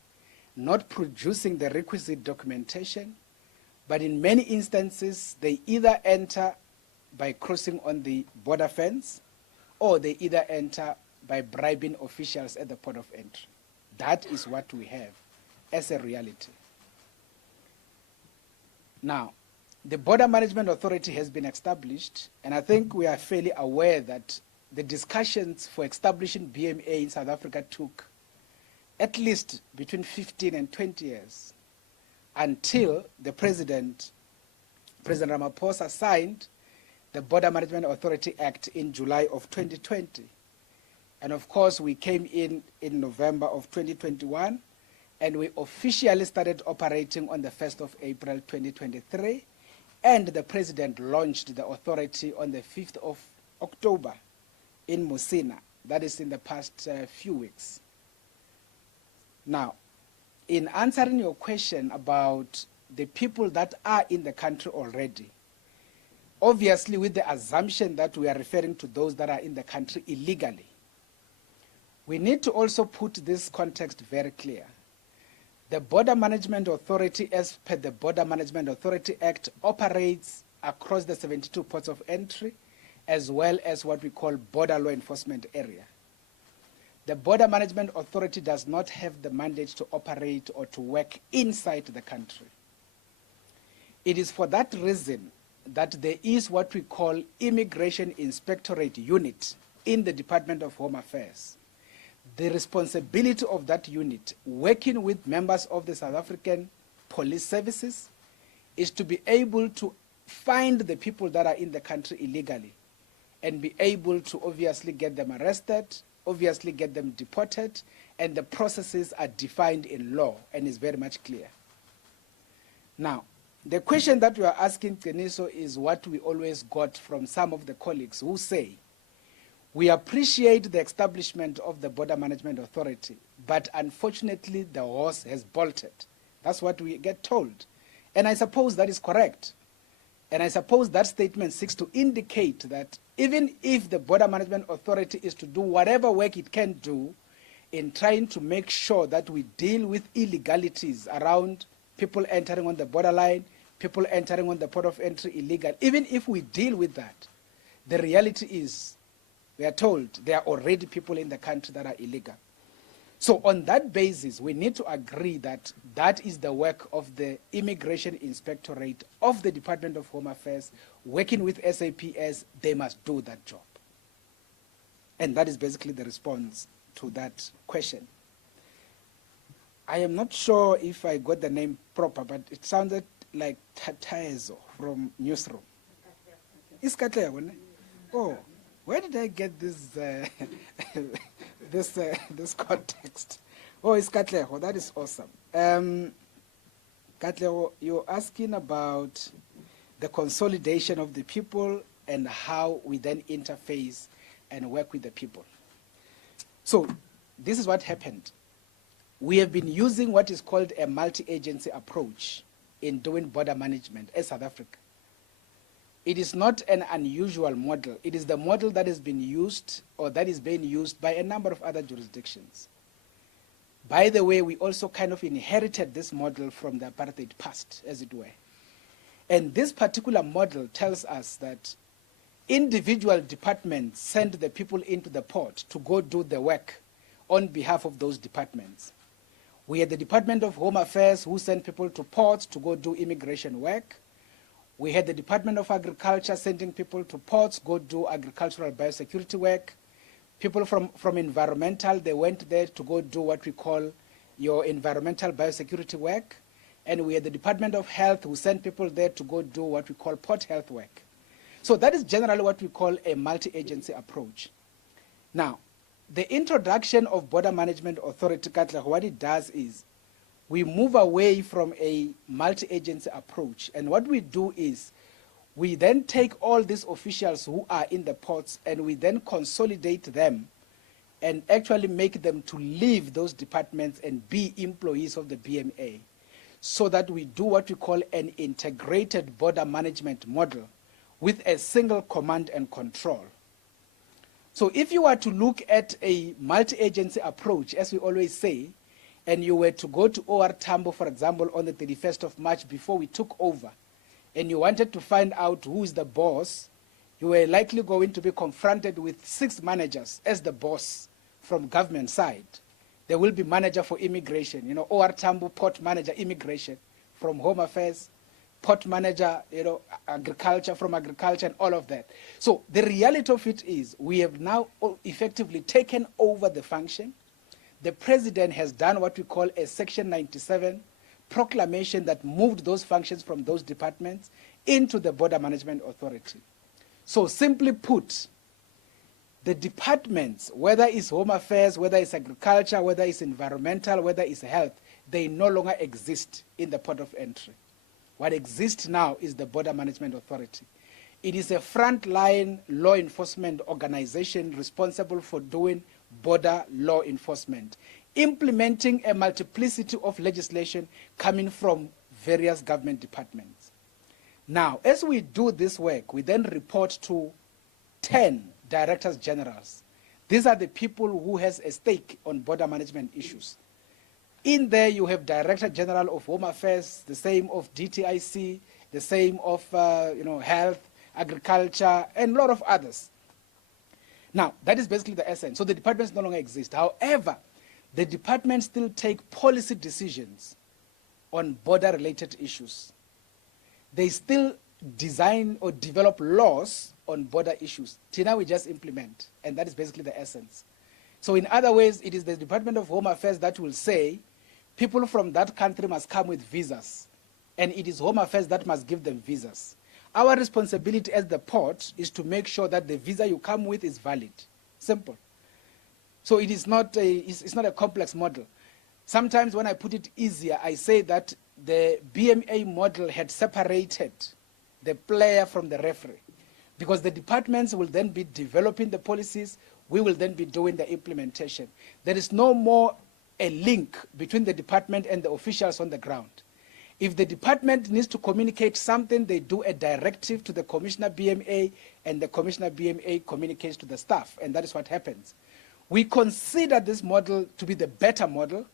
not producing the requisite documentation, but in many instances, they either enter by crossing on the border fence, or they either enter by bribing officials at the port of entry. That is what we have as a reality. Now, the Border Management Authority has been established, and I think we are fairly aware that the discussions for establishing BMA in South Africa took at least between 15 and 20 years, until the President Ramaphosa, signed the Border Management Authority Act in July of 2020. And of course, we came in November of 2021, and we officially started operating on the 1st of April 2023, and the President launched the authority on the 5th of October in Musina, that is in the past few weeks. Now, in answering your question about the people that are in the country already, obviously with the assumption that we are referring to those that are in the country illegally, we need to also put this context very clear. The Border Management Authority, as per the Border Management Authority Act, operates across the 72 ports of entry, as well as what we call border law enforcement area. The Border Management Authority does not have the mandate to operate or to work inside the country. It is for that reason that there is what we call Immigration Inspectorate Unit in the Department of Home Affairs. The responsibility of that unit, working with members of the South African police services, is to be able to find the people that are in the country illegally and be able to obviously get them arrested, obviously get them deported, and the processes are defined in law and is very much clear. Now, the question that we are asking, Keniso, is what we always got from some of the colleagues who say, we appreciate the establishment of the Border Management Authority, but unfortunately the horse has bolted. That's what we get told. And I suppose that is correct. And I suppose that statement seeks to indicate that even if the Border Management Authority is to do whatever work it can do in trying to make sure that we deal with illegalities around people entering on the borderline, people entering on the port of entry illegal, even if we deal with that, the reality is we are told there are already people in the country that are illegal. So on that basis, we need to agree that that is the work of the Immigration Inspectorate of the Department of Home Affairs, working with SAPS. They must do that job. And that is basically the response to that question. I am not sure if I got the name proper, but it sounded like Tataezo from Newsroom. Is Katlea? Oh. Where did I get this this context? Oh, it's Katleho. That is awesome. Katleho, you're asking about the consolidation of the people and how we then interface and work with the people. So this is what happened. We have been using what is called a multi-agency approach in doing border management as South Africa. It is not an unusual model. It is the model that has been used or that is being used by a number of other jurisdictions. By the way, we also kind of inherited this model from the apartheid past, as it were. And this particular model tells us that individual departments send the people into the port to go do the work on behalf of those departments. We had the Department of Home Affairs who sent people to ports to go do immigration work. We had the Department of Agriculture sending people to ports, go do agricultural biosecurity work. People from environmental, they went there to go do what we call your environmental biosecurity work. And we had the Department of Health who sent people there to go do what we call port health work. So that is generally what we call a multi-agency approach. Now, the introduction of Border Management Authority, Katla, what it does is we move away from a multi-agency approach. And what we do is we then take all these officials who are in the ports and we then consolidate them and actually make them to leave those departments and be employees of the BMA, so that we do what we call an integrated border management model with a single command and control. So if you were to look at a multi-agency approach, as we always say, and you were to go to OR Tambo, for example, on the 31st of March before we took over, and you wanted to find out who is the boss, you were likely going to be confronted with 6 managers as the boss from government side. There will be manager for immigration, OR Tambo, port manager, immigration from Home Affairs, port manager, agriculture from agriculture, and all of that. So the reality of it is we have now effectively taken over the function. The president has done what we call a Section 97 proclamation that moved those functions from those departments into the Border Management Authority. So simply put, the departments, whether it's Home Affairs, whether it's agriculture, whether it's environmental, whether it's health, they no longer exist in the port of entry. What exists now is the Border Management Authority. It is a frontline law enforcement organization responsible for doing border law enforcement, implementing a multiplicity of legislation coming from various government departments. Now, as we do this work, we then report to 10 directors generals. These are the people who has a stake on border management issues. In there, you have Director General of Home Affairs, the same of DTIC, the same of Health, Agriculture, and a lot of others. Now, that is basically the essence. So the departments no longer exist. However, the departments still take policy decisions on border-related issues. They still design or develop laws on border issues. Till now, we just implement, and that is basically the essence. So in other ways, it is the Department of Home Affairs that will say, people from that country must come with visas, and it is Home Affairs that must give them visas. Our responsibility as the port is to make sure that the visa you come with is valid. Simple. So it is not it's not a complex model. Sometimes when I put it easier, I say that the BMA model had separated the player from the referee, because the departments will then be developing the policies, we will then be doing the implementation. There is no more a link between the department and the officials on the ground. If the department needs to communicate something, they do a directive to the Commissioner BMA, and the Commissioner BMA communicates to the staff, and that is what happens. We consider this model to be the better model.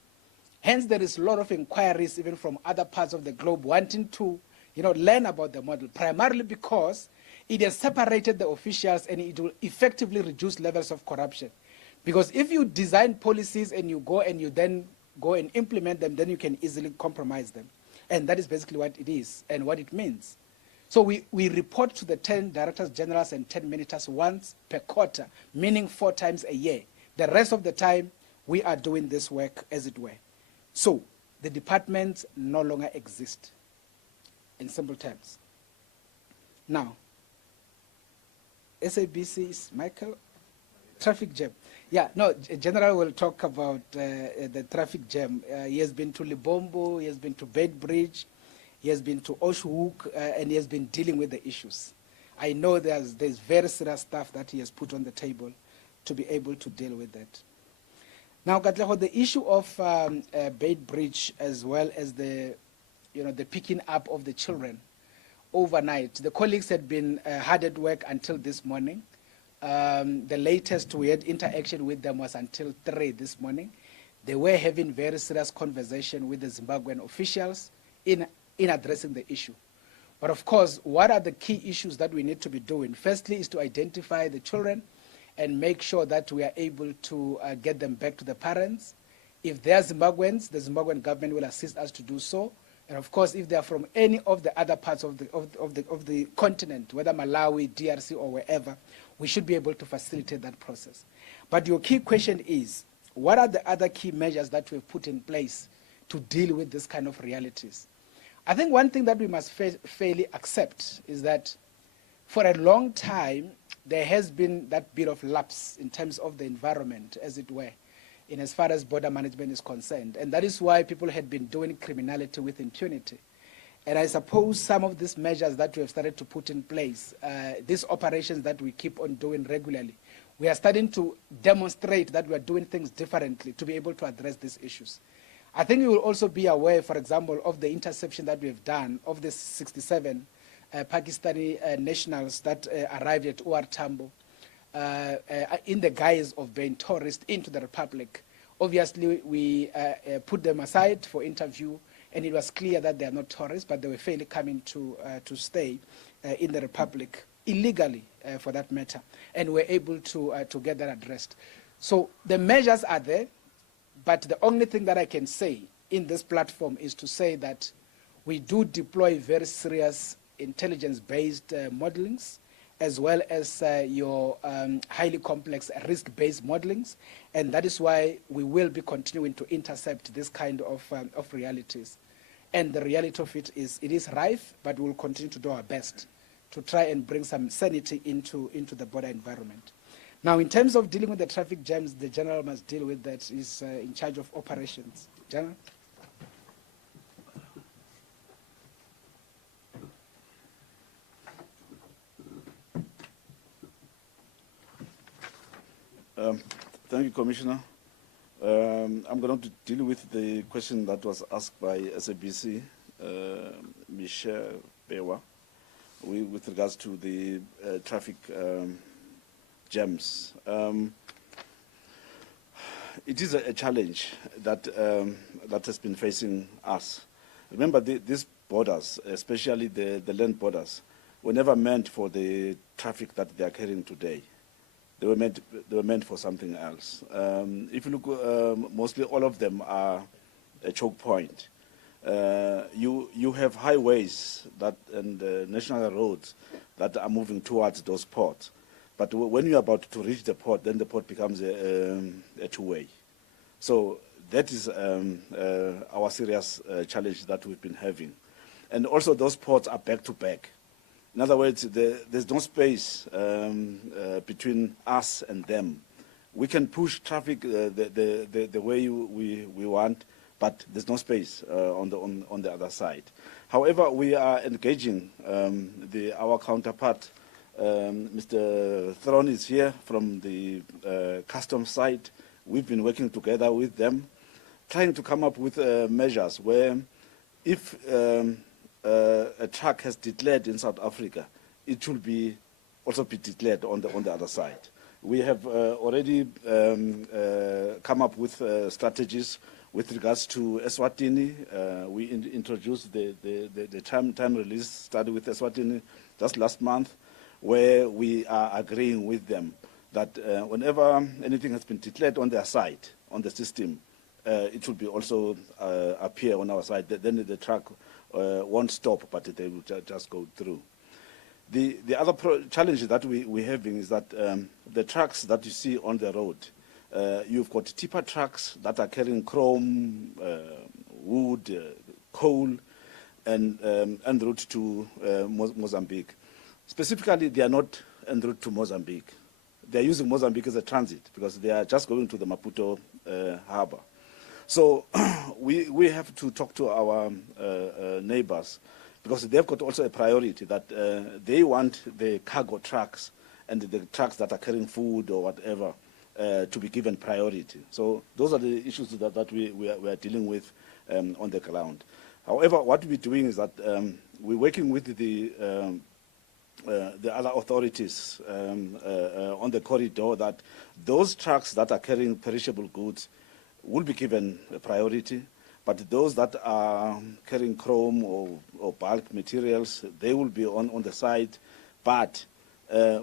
Hence, there is a lot of inquiries even from other parts of the globe wanting to learn about the model, primarily because it has separated the officials and it will effectively reduce levels of corruption. Because if you design policies and you then go and implement them, then you can easily compromise them. And that is basically what it is and what it means. So we report to the 10 directors generals and 10 ministers once per quarter, meaning 4 times a year. The rest of the time, we are doing this work as it were. So the departments no longer exist, in simple terms. Now, SABC is Michael. Traffic jam. Yeah, no, General will talk about the traffic jam. He has been to Libombo, he has been to Bedbridge, he has been to Oshhoek, and he has been dealing with the issues. I know there's very serious stuff that he has put on the table to be able to deal with that. Now, Katleho, the issue of Bedbridge, as well as the picking up of the children overnight, the colleagues had been hard at work until this morning. The latest we had interaction with them was until 3 this morning. They were having very serious conversation with the Zimbabwean officials in addressing the issue. But of course, what are the key issues that we need to be doing? Firstly is to identify the children and make sure that we are able to get them back to the parents. If they are Zimbabweans, the Zimbabwean government will assist us to do so. And of course, if they are from any of the other parts of the continent, whether Malawi, DRC, or wherever, we should be able to facilitate that process. But your key question is, what are the other key measures that we've put in place to deal with this kind of realities? I think one thing that we must fairly accept is that for a long time, there has been that bit of lapse in terms of the environment, as it were, in as far as border management is concerned. And that is why people had been doing criminality with impunity. And I suppose some of these measures that we have started to put in place, these operations that we keep on doing regularly, we are starting to demonstrate that we are doing things differently to be able to address these issues. I think you will also be aware, for example, of the interception that we have done of the 67 Pakistani nationals that arrived at OR Tambo in the guise of being tourists into the Republic. Obviously, we put them aside for interview, and it was clear that they are not tourists, but they were fairly coming to stay in the Republic illegally, for that matter, and were able to get that addressed. So the measures are there, but the only thing that I can say in this platform is to say that we do deploy very serious intelligence-based modelings, as well as your highly complex risk-based modelings, and that is why we will be continuing to intercept this kind of realities. And the reality of it is rife, but we will continue to do our best to try and bring some sanity into the border environment. Now, in terms of dealing with the traffic jams, the General must deal with that. He's in charge of operations. General? Thank you, Commissioner. I'm going to deal with the question that was asked by SABC, Michelle Bewa, with regards to the traffic jams. It is a challenge that that has been facing us. Remember, these borders, especially the land borders, were never meant for the traffic that they are carrying today. They were meant for something else. If you look, mostly all of them are a choke point. You have highways and national roads that are moving towards those ports. But when you're about to reach the port, then the port becomes a two-way. So that is our serious challenge that we've been having. And also those ports are back-to-back. In other words, there's no space between us and them. We can push traffic the way we want, but there's no space on the other side. However, we are engaging our counterpart. Mr. Thron is here from the customs side. We've been working together with them, trying to come up with measures where if a truck has declared in South Africa, it should also be declared on the other side. We have already come up with strategies with regards to Eswatini. We introduced the time release study with Eswatini just last month, where we are agreeing with them that whenever anything has been declared on their side, on the system, it will be also appear on our side. Then the truck won't stop, but they will just go through. The other challenge that we're having is that the trucks that you see on the road, you've got tipper trucks that are carrying chrome, wood, coal, and en route to Mozambique. Specifically, they are not en route to Mozambique. They are using Mozambique as a transit because they are just going to the Maputo harbor. So we have to talk to our neighbors because they've got also a priority that they want the cargo trucks and the trucks that are carrying food or whatever to be given priority. So those are the issues that we are dealing with on the ground. However, what we're doing is that we're working with the other authorities on the corridor that those trucks that are carrying perishable goods will be given a priority, but those that are carrying chrome or bulk materials, they will be on the side. But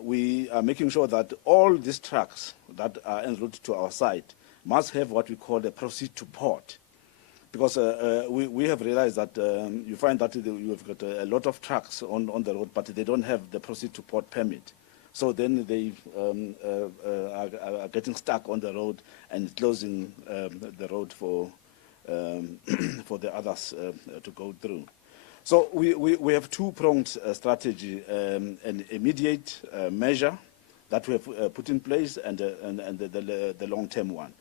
we are making sure that all these trucks that are en route to our site must have what we call the proceed to port. Because we have realized that you find that you have got a lot of trucks on the road, but they don't have the proceed to port permit. So then they are getting stuck on the road and closing the road for the others to go through. So we have two-pronged strategy, an immediate measure that we have put in place and the long-term one.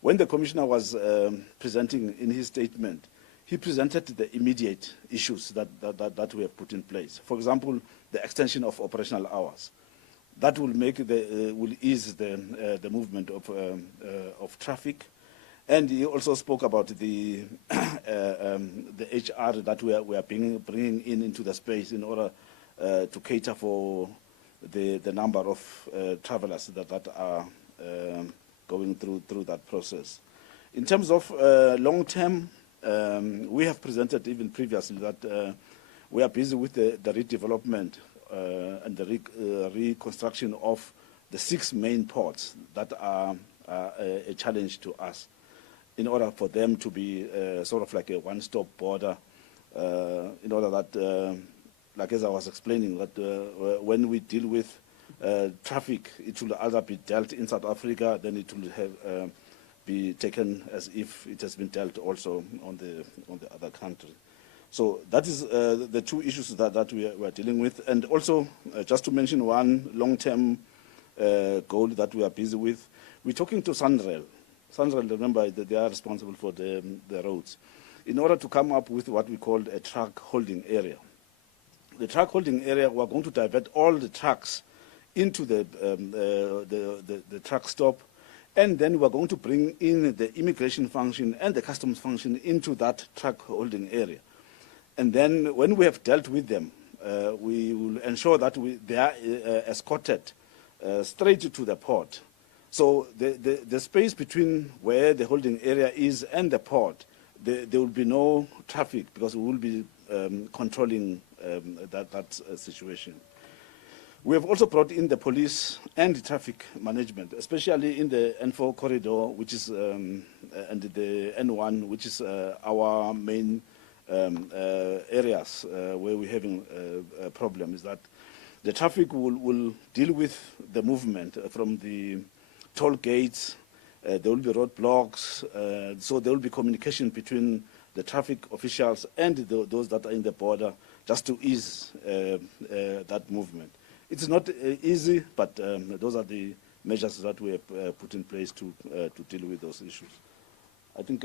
When the Commissioner was presenting in his statement, he presented the immediate issues that we have put in place. For example, the extension of operational hours. That will will ease the movement of traffic. And he also spoke about the HR that we are bringing into the space in order to cater for the number of travelers that are going through that process. In terms of long-term, we have presented even previously that we are busy with the redevelopment and the reconstruction of the 6 main ports that are a challenge to us in order for them to be sort of like a one-stop border, in order that, like as I was explaining, that when we deal with traffic, it will either be dealt in South Africa, then it will have be taken as if it has been dealt also on the other country. So that is the two issues that we are dealing with. And also, just to mention one long-term goal that we are busy with, we're talking to SANRAL. SANRAL, remember, they are responsible for the roads, in order to come up with what we call a truck holding area. The truck holding area, we're going to divert all the trucks into the truck stop, And then we're going to bring in the immigration function and the customs function into that truck holding area. And then when we have dealt with them, we will ensure that they are escorted straight to the port. So the space between where the holding area is and the port, there will be no traffic because we will be controlling that situation. We have also brought in the police and the traffic management, especially in the N4 corridor, which is and the N1, which is our main areas where we're having a problem. Is that the traffic will deal with the movement from the toll gates. There will be roadblocks, so there will be communication between the traffic officials and those that are in the border, just to ease that movement. It's not easy, but those are the measures that we have put in place to deal with those issues. I think,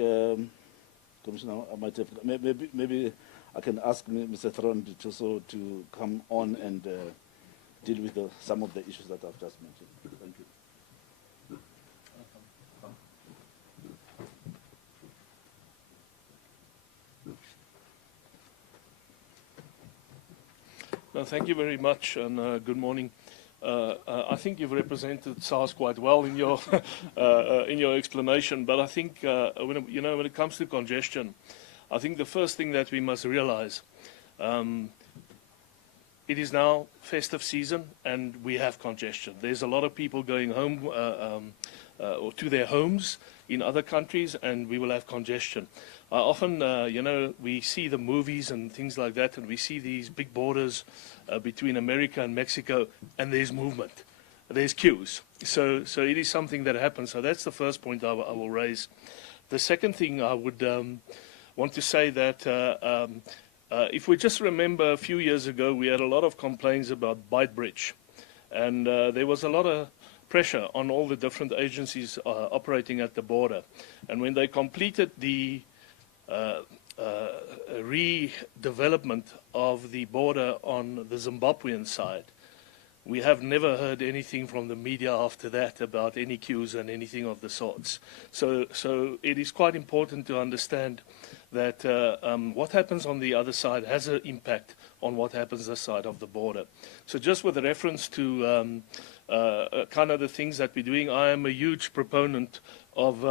Commissioner, I might have, maybe I can ask Mr. Thron to come on and deal with some of the issues that I've just mentioned. Thank you. No, thank you very much, and good morning. I think you've represented SARS quite well in your explanation. But I think when it comes to congestion, I think the first thing that we must realize, it is now festive season, and we have congestion. There's a lot of people going home or to their homes in other countries, and we will have congestion. Often, we see the movies and things like that, and we see these big borders between America and Mexico, and there's movement. There's queues. So it is something that happens. So that's the first point I will raise. The second thing I would want to say that if we just remember a few years ago, we had a lot of complaints about Bite Bridge. And there was a lot of pressure on all the different agencies operating at the border. And when they completed the redevelopment of the border on the Zimbabwean side, we have never heard anything from the media after that about any queues and anything of the sorts. So it is quite important to understand that what happens on the other side has an impact on what happens this side of the border. So just with reference to kind of the things that we're doing, I am a huge proponent of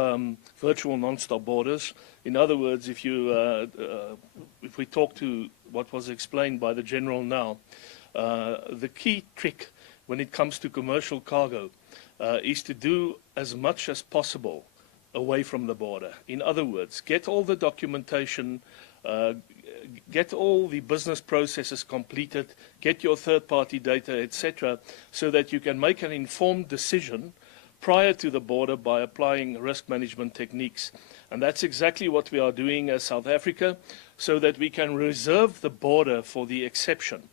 virtual non-stop borders. In other words, if we talk to what was explained by the General now, the key trick when it comes to commercial cargo is to do as much as possible away from the border. In other words, get all the documentation, get all the business processes completed, get your third-party data, etc., so that you can make an informed decision prior to the border by applying risk management techniques. And that's exactly what we are doing as South Africa, so that we can reserve the border for the exception.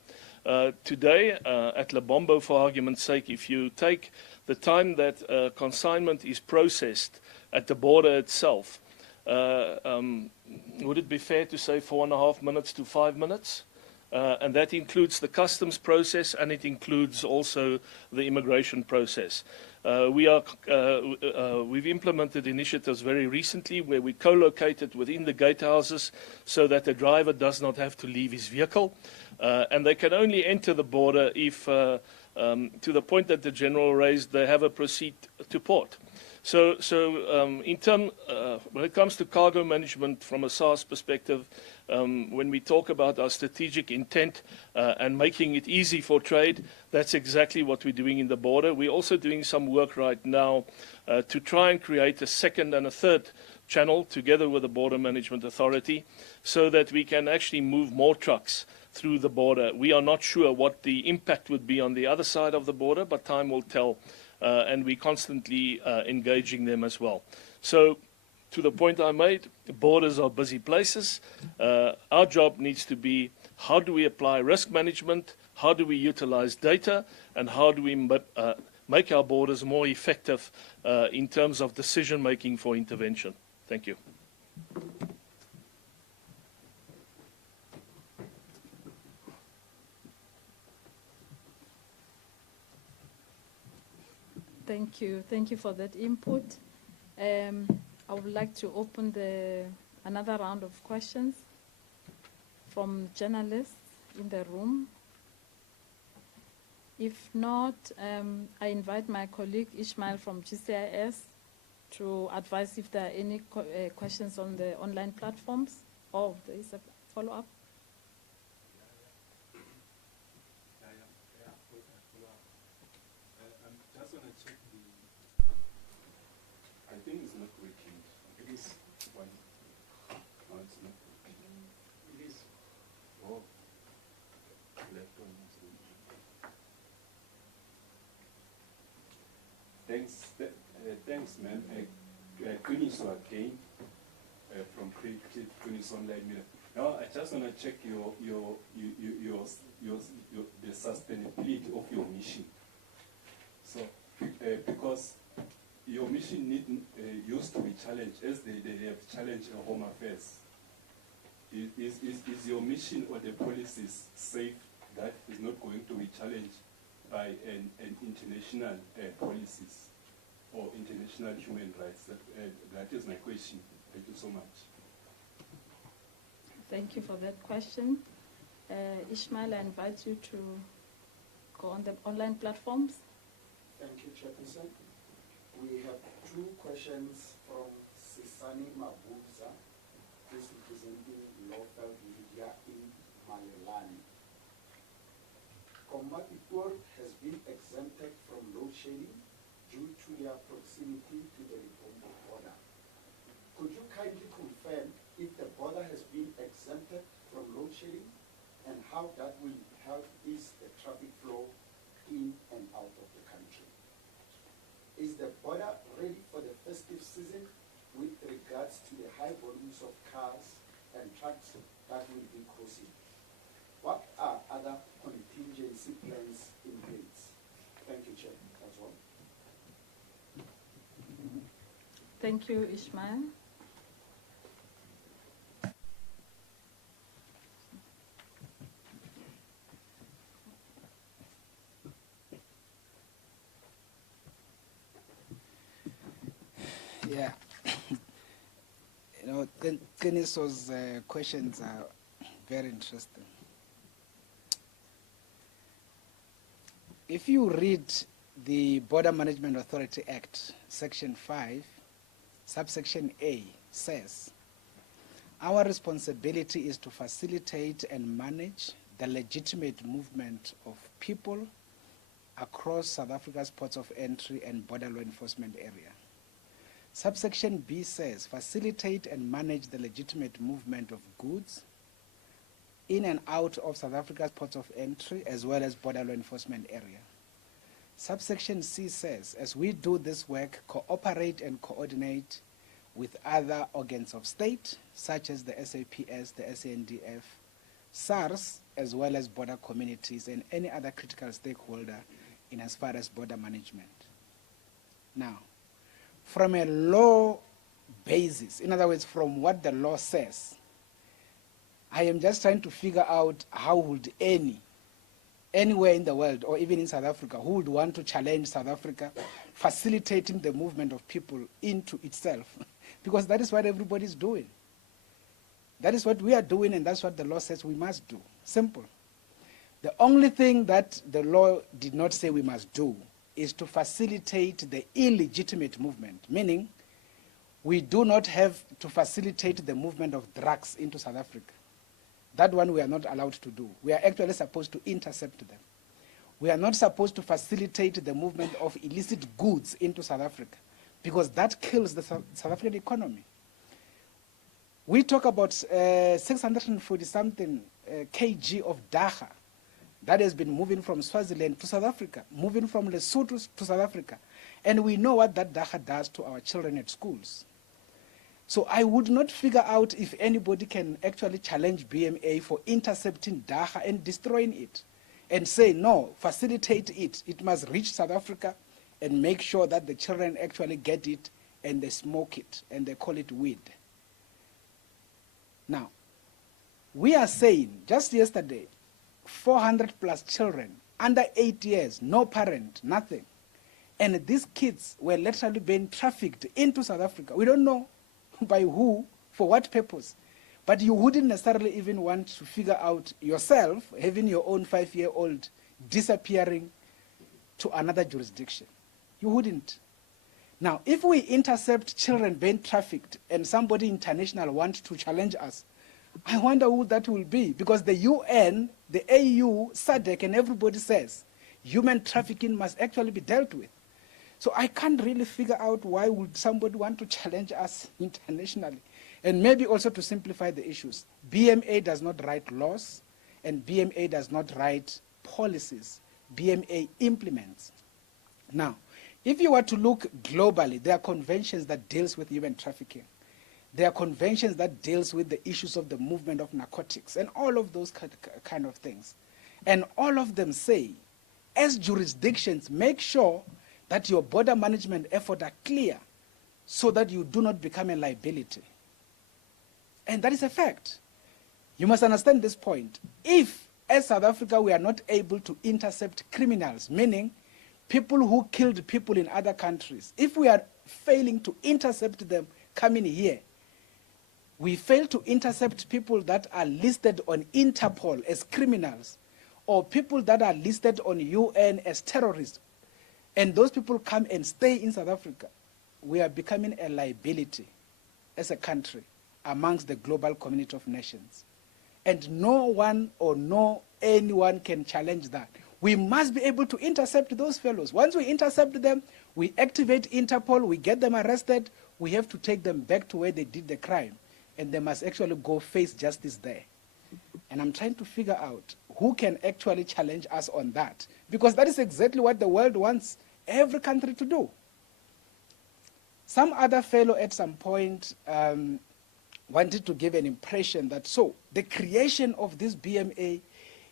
Today, at Lebombo, for argument's sake, if you take the time that consignment is processed at the border itself, would it be fair to say 4.5 minutes to 5 minutes? And that includes the customs process, and it includes also the immigration process. We've implemented initiatives very recently where we co-located within the gatehouses so that the driver does not have to leave his vehicle. And they can only enter the border if, to the point that the General raised, they have a proceed to port. So when it comes to cargo management from a SARS perspective, when we talk about our strategic intent and making it easy for trade, that's exactly what we're doing in the border. We're also doing some work right now to try and create a second and a third channel together with the Border Management Authority so that we can actually move more trucks through the border. We are not sure what the impact would be on the other side of the border, but time will tell. And we're constantly engaging them as well. So, to the point I made, borders are busy places. Our job needs to be, how do we apply risk management, how do we utilize data, and how do we make our borders more effective in terms of decision making for intervention. Thank you. Thank you. Thank you for that input. I would like to open another round of questions from journalists in the room. If not, I invite my colleague Ishmael from GCIS to advise if there are any questions on the online platforms. Oh, there is a follow-up. I just want to check I think it's not working. It is one. No, it's not working. It is. Oh. Left one is working. Thanks, man. Kunis again from Kunis Online Media. Now, I just want to check the sustainability of your mission. So, because your mission used to be challenged as they have challenged Home Affairs. Is your mission or the policies safe that is not going to be challenged by an international policies or international human rights? That is my question. Thank you so much. Thank you for that question. Ishmael, I invite you to go on the online platforms. Thank you, Chairperson. We have two questions from Sisani Mabuza, who is representing local media in Malelane. Komatipoort has been exempted from load shedding due to their proximity to the Limpopo border. Could you kindly confirm if the border has been exempted from load shedding and how that will help ease the traffic flow in and out of the country? Is the border ready for the festive season with regards to the high volumes of cars and trucks that will be crossing? What are other contingency plans in place? Thank you, Chair. That's all. Thank you, Ishmael. Yeah. Keniso's questions are very interesting. If you read the Border Management Authority Act, Section 5, subsection A says, our responsibility is to facilitate and manage the legitimate movement of people across South Africa's ports of entry and border law enforcement area. Subsection B says, facilitate and manage the legitimate movement of goods in and out of South Africa's ports of entry as well as border law enforcement area. Subsection C says, as we do this work, cooperate and coordinate with other organs of state, such as the SAPS, the SANDF, SARS, as well as border communities and any other critical stakeholder in as far as border management. Now, from a law basis, in other words, from what the law says, I am just trying to figure out how would anywhere in the world, or even in South Africa, who would want to challenge South Africa facilitating the movement of people into itself? Because that is what everybody's doing. That is what we are doing, and that's what the law says we must do. Simple. The only thing that the law did not say we must do is to facilitate the illegitimate movement, meaning we do not have to facilitate the movement of drugs into South Africa. That one we are not allowed to do. We are actually supposed to intercept them. We are not supposed to facilitate the movement of illicit goods into South Africa because that kills the South African economy. We talk about 640-something kg of dagga that has been moving from Swaziland to South Africa, moving from Lesotho to South Africa. And we know what that dagga does to our children at schools. So I would not figure out if anybody can actually challenge BMA for intercepting dagga and destroying it and say, no, facilitate it. It must reach South Africa and make sure that the children actually get it and they smoke it and they call it weed. Now, we are saying, just yesterday, 400 plus children, under 8 years, no parent, nothing, And these kids were literally being trafficked into South Africa. We don't know by who, for what purpose. But you wouldn't necessarily even want to figure out yourself, having your own 5-year-old disappearing to another jurisdiction. You wouldn't. Now, if we intercept children being trafficked and somebody international wants to challenge us, I wonder who that will be, because the UN, the AU, SADC, and everybody says human trafficking must actually be dealt with. So I can't really figure out why would somebody want to challenge us internationally. And maybe also to simplify the issues, BMA does not write laws, and BMA does not write policies. BMA implements. Now, if you were to look globally, there are conventions that deals with human trafficking. There are conventions that deals with the issues of the movement of narcotics and all of those kind of things. And all of them say, as jurisdictions, make sure that your border management efforts are clear so that you do not become a liability. And that is a fact. You must understand this point. If, as South Africa, we are not able to intercept criminals, meaning people who killed people in other countries, if we are failing to intercept them coming here, we fail to intercept people that are listed on Interpol as criminals, or people that are listed on UN as terrorists, and those people come and stay in South Africa, we are becoming a liability as a country amongst the global community of nations. And no one or no anyone can challenge that. We must be able to intercept those fellows. Once we intercept them, we activate Interpol, we get them arrested, we have to take them back to where they did the crime, and they must actually go face justice there. And I'm trying to figure out who can actually challenge us on that, because that is exactly what the world wants every country to do. Some other fellow at some point wanted to give an impression that, so the creation of this BMA,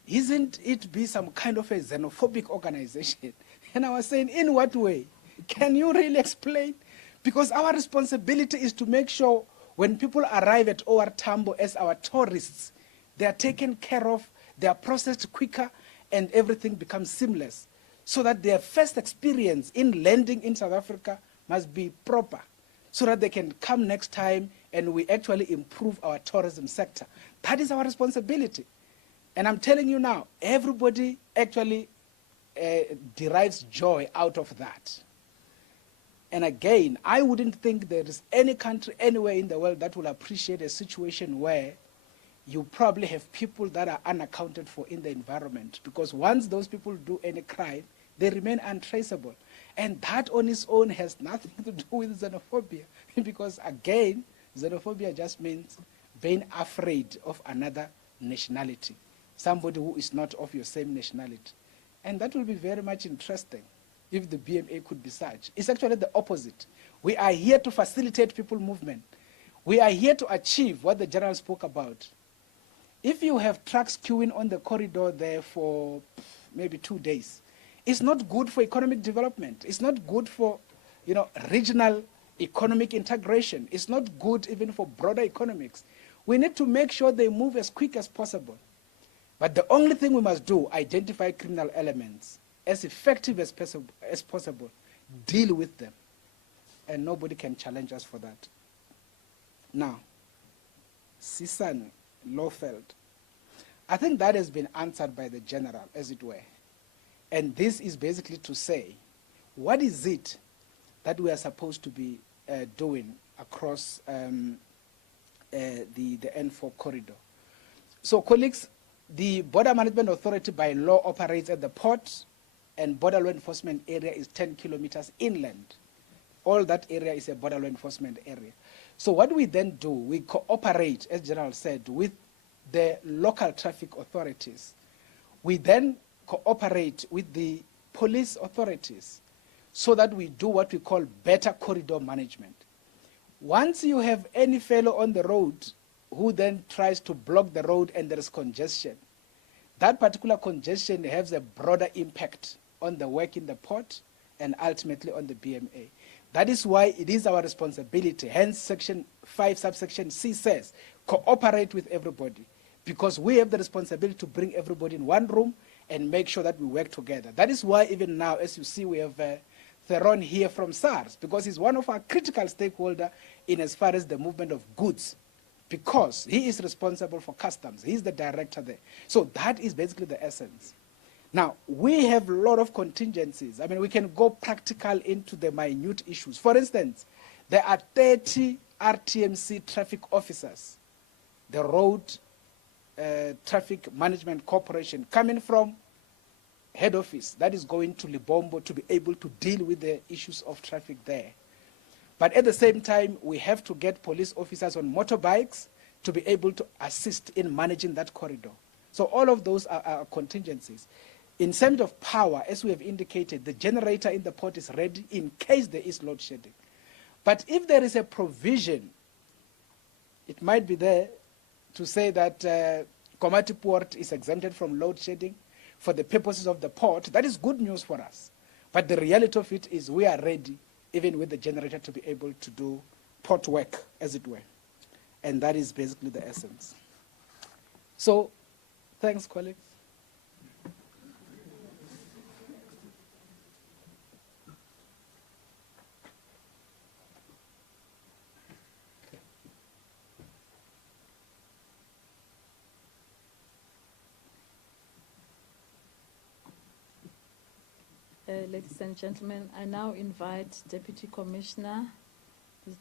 isn't it be some kind of a xenophobic organization? And I was saying, in what way? Can you really explain? Because our responsibility is to make sure when people arrive at OR Tambo as our tourists, they are taken care of, they are processed quicker, and everything becomes seamless, so that their first experience in landing in South Africa must be proper, so that they can come next time and we actually improve our tourism sector. That is our responsibility. And I'm telling you now, everybody actually derives joy out of that. And again, I wouldn't think there is any country anywhere in the world that will appreciate a situation where you probably have people that are unaccounted for in the environment, because once those people do any crime, they remain untraceable. And that on its own has nothing to do with xenophobia, because again, xenophobia just means being afraid of another nationality, somebody who is not of your same nationality. And that will be very much interesting if the BMA could be such. It's actually the opposite. We are here to facilitate people movement. We are here to achieve what the general spoke about. If you have trucks queuing on the corridor there for maybe 2 days, it's not good for economic development. It's not good for, regional economic integration. It's not good even for broader economics. We need to make sure they move as quick as possible. But the only thing we must do, identify criminal elements as effective as possible, deal with them, and nobody can challenge us for that. Now, Sisan Lofeld, I think that has been answered by the general, as it were. And this is basically to say, what is it that we are supposed to be doing across the N4 corridor? So, colleagues, the Border Management Authority by law operates at the port, and border law enforcement area is 10 kilometers inland. All that area is a border law enforcement area. So what we then do, we cooperate, as General said, with the local traffic authorities. We then cooperate with the police authorities so that we do what we call better corridor management. Once you have any fellow on the road who then tries to block the road and there is congestion, that particular congestion has a broader impact on the work in the port and ultimately on the BMA. That is why it is our responsibility, hence Section 5, subsection C says, cooperate with everybody, because we have the responsibility to bring everybody in one room and make sure that we work together. That is why even now, as you see, we have Theron here from SARS, because he's one of our critical stakeholders in as far as the movement of goods, because he is responsible for customs. He's the director there. So that is basically the essence. Now, we have a lot of contingencies. I mean, we can go practical into the minute issues. For instance, there are 30 RTMC traffic officers, the Road Traffic Management Corporation, coming from head office that is going to Libombo to be able to deal with the issues of traffic there. But at the same time, we have to get police officers on motorbikes to be able to assist in managing that corridor. So all of those are contingencies. In terms of power, as we have indicated, the generator in the port is ready in case there is load shedding. But if there is a provision, it might be there to say that Komati Port is exempted from load shedding for the purposes of the port. That is good news for us. But the reality of it is we are ready, even with the generator, to be able to do port work, as it were. And that is basically the essence. So, thanks, colleagues. Ladies and gentlemen, I now invite Deputy Commissioner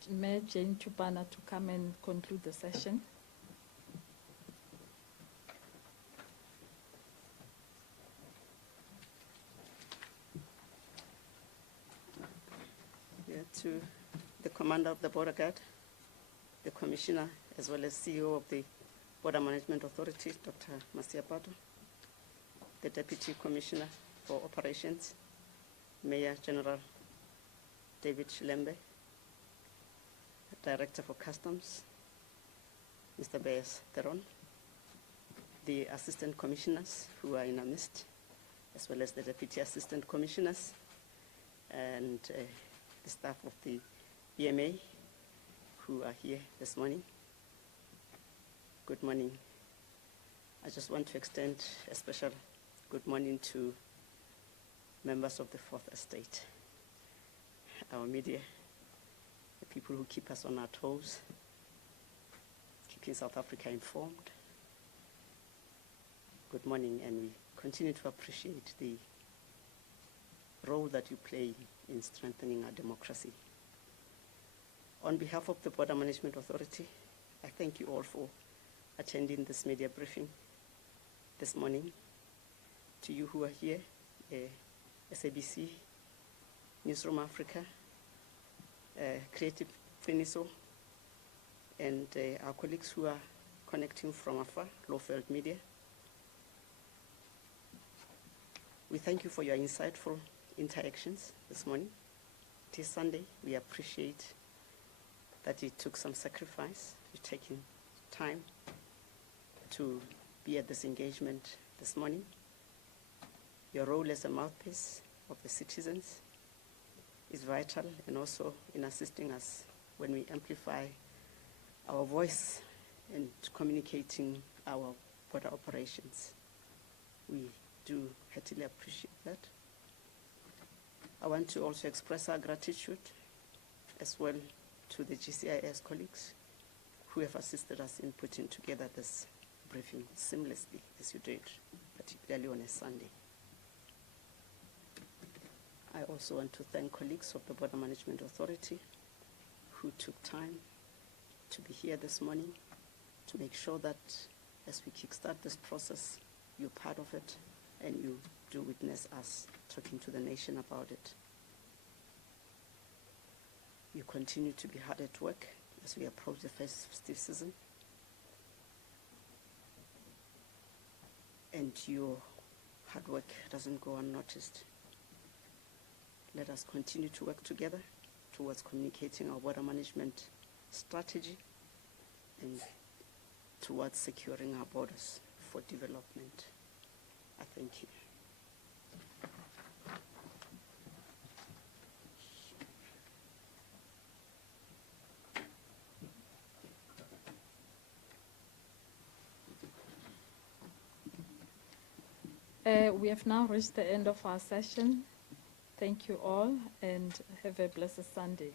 Mayor Jane Chupana to come and conclude the session. To the Commander of the Border Guard, the Commissioner, as well as CEO of the Border Management Authority, Dr. Masiapato, the Deputy Commissioner for Operations, Mayor General David Shilembe, Director for Customs, Mr. Bayes Theron, the Assistant Commissioners who are in our midst, as well as the Deputy Assistant Commissioners, and the staff of the BMA who are here this morning. Good morning. I just want to extend a special good morning to members of the Fourth Estate, our media, the people who keep us on our toes, keeping South Africa informed. Good morning, and we continue to appreciate the role that you play in strengthening our democracy. On behalf of the Border Management Authority, I thank you all for attending this media briefing this morning. To you who are here, SABC, Newsroom Africa, Creative Finiso, and our colleagues who are connecting from afar, Lawfeld Media. We thank you for your insightful interactions this morning. It is Sunday. We appreciate that it took some sacrifice. You've taken time to be at this engagement this morning. Your role as a mouthpiece of the citizens is vital, and also in assisting us when we amplify our voice and communicating our border operations. We do heartily appreciate that. I want to also express our gratitude as well to the GCIS colleagues who have assisted us in putting together this briefing seamlessly, as you did, particularly on a Sunday. I also want to thank colleagues of the Border Management Authority who took time to be here this morning to make sure that as we kickstart this process, you're part of it and you do witness us talking to the nation about it. You continue to be hard at work as we approach the festive season. And your hard work doesn't go unnoticed. Let us continue to work together towards communicating our border management strategy and towards securing our borders for development. I thank you. We have now reached the end of our session. Thank you all and have a blessed Sunday.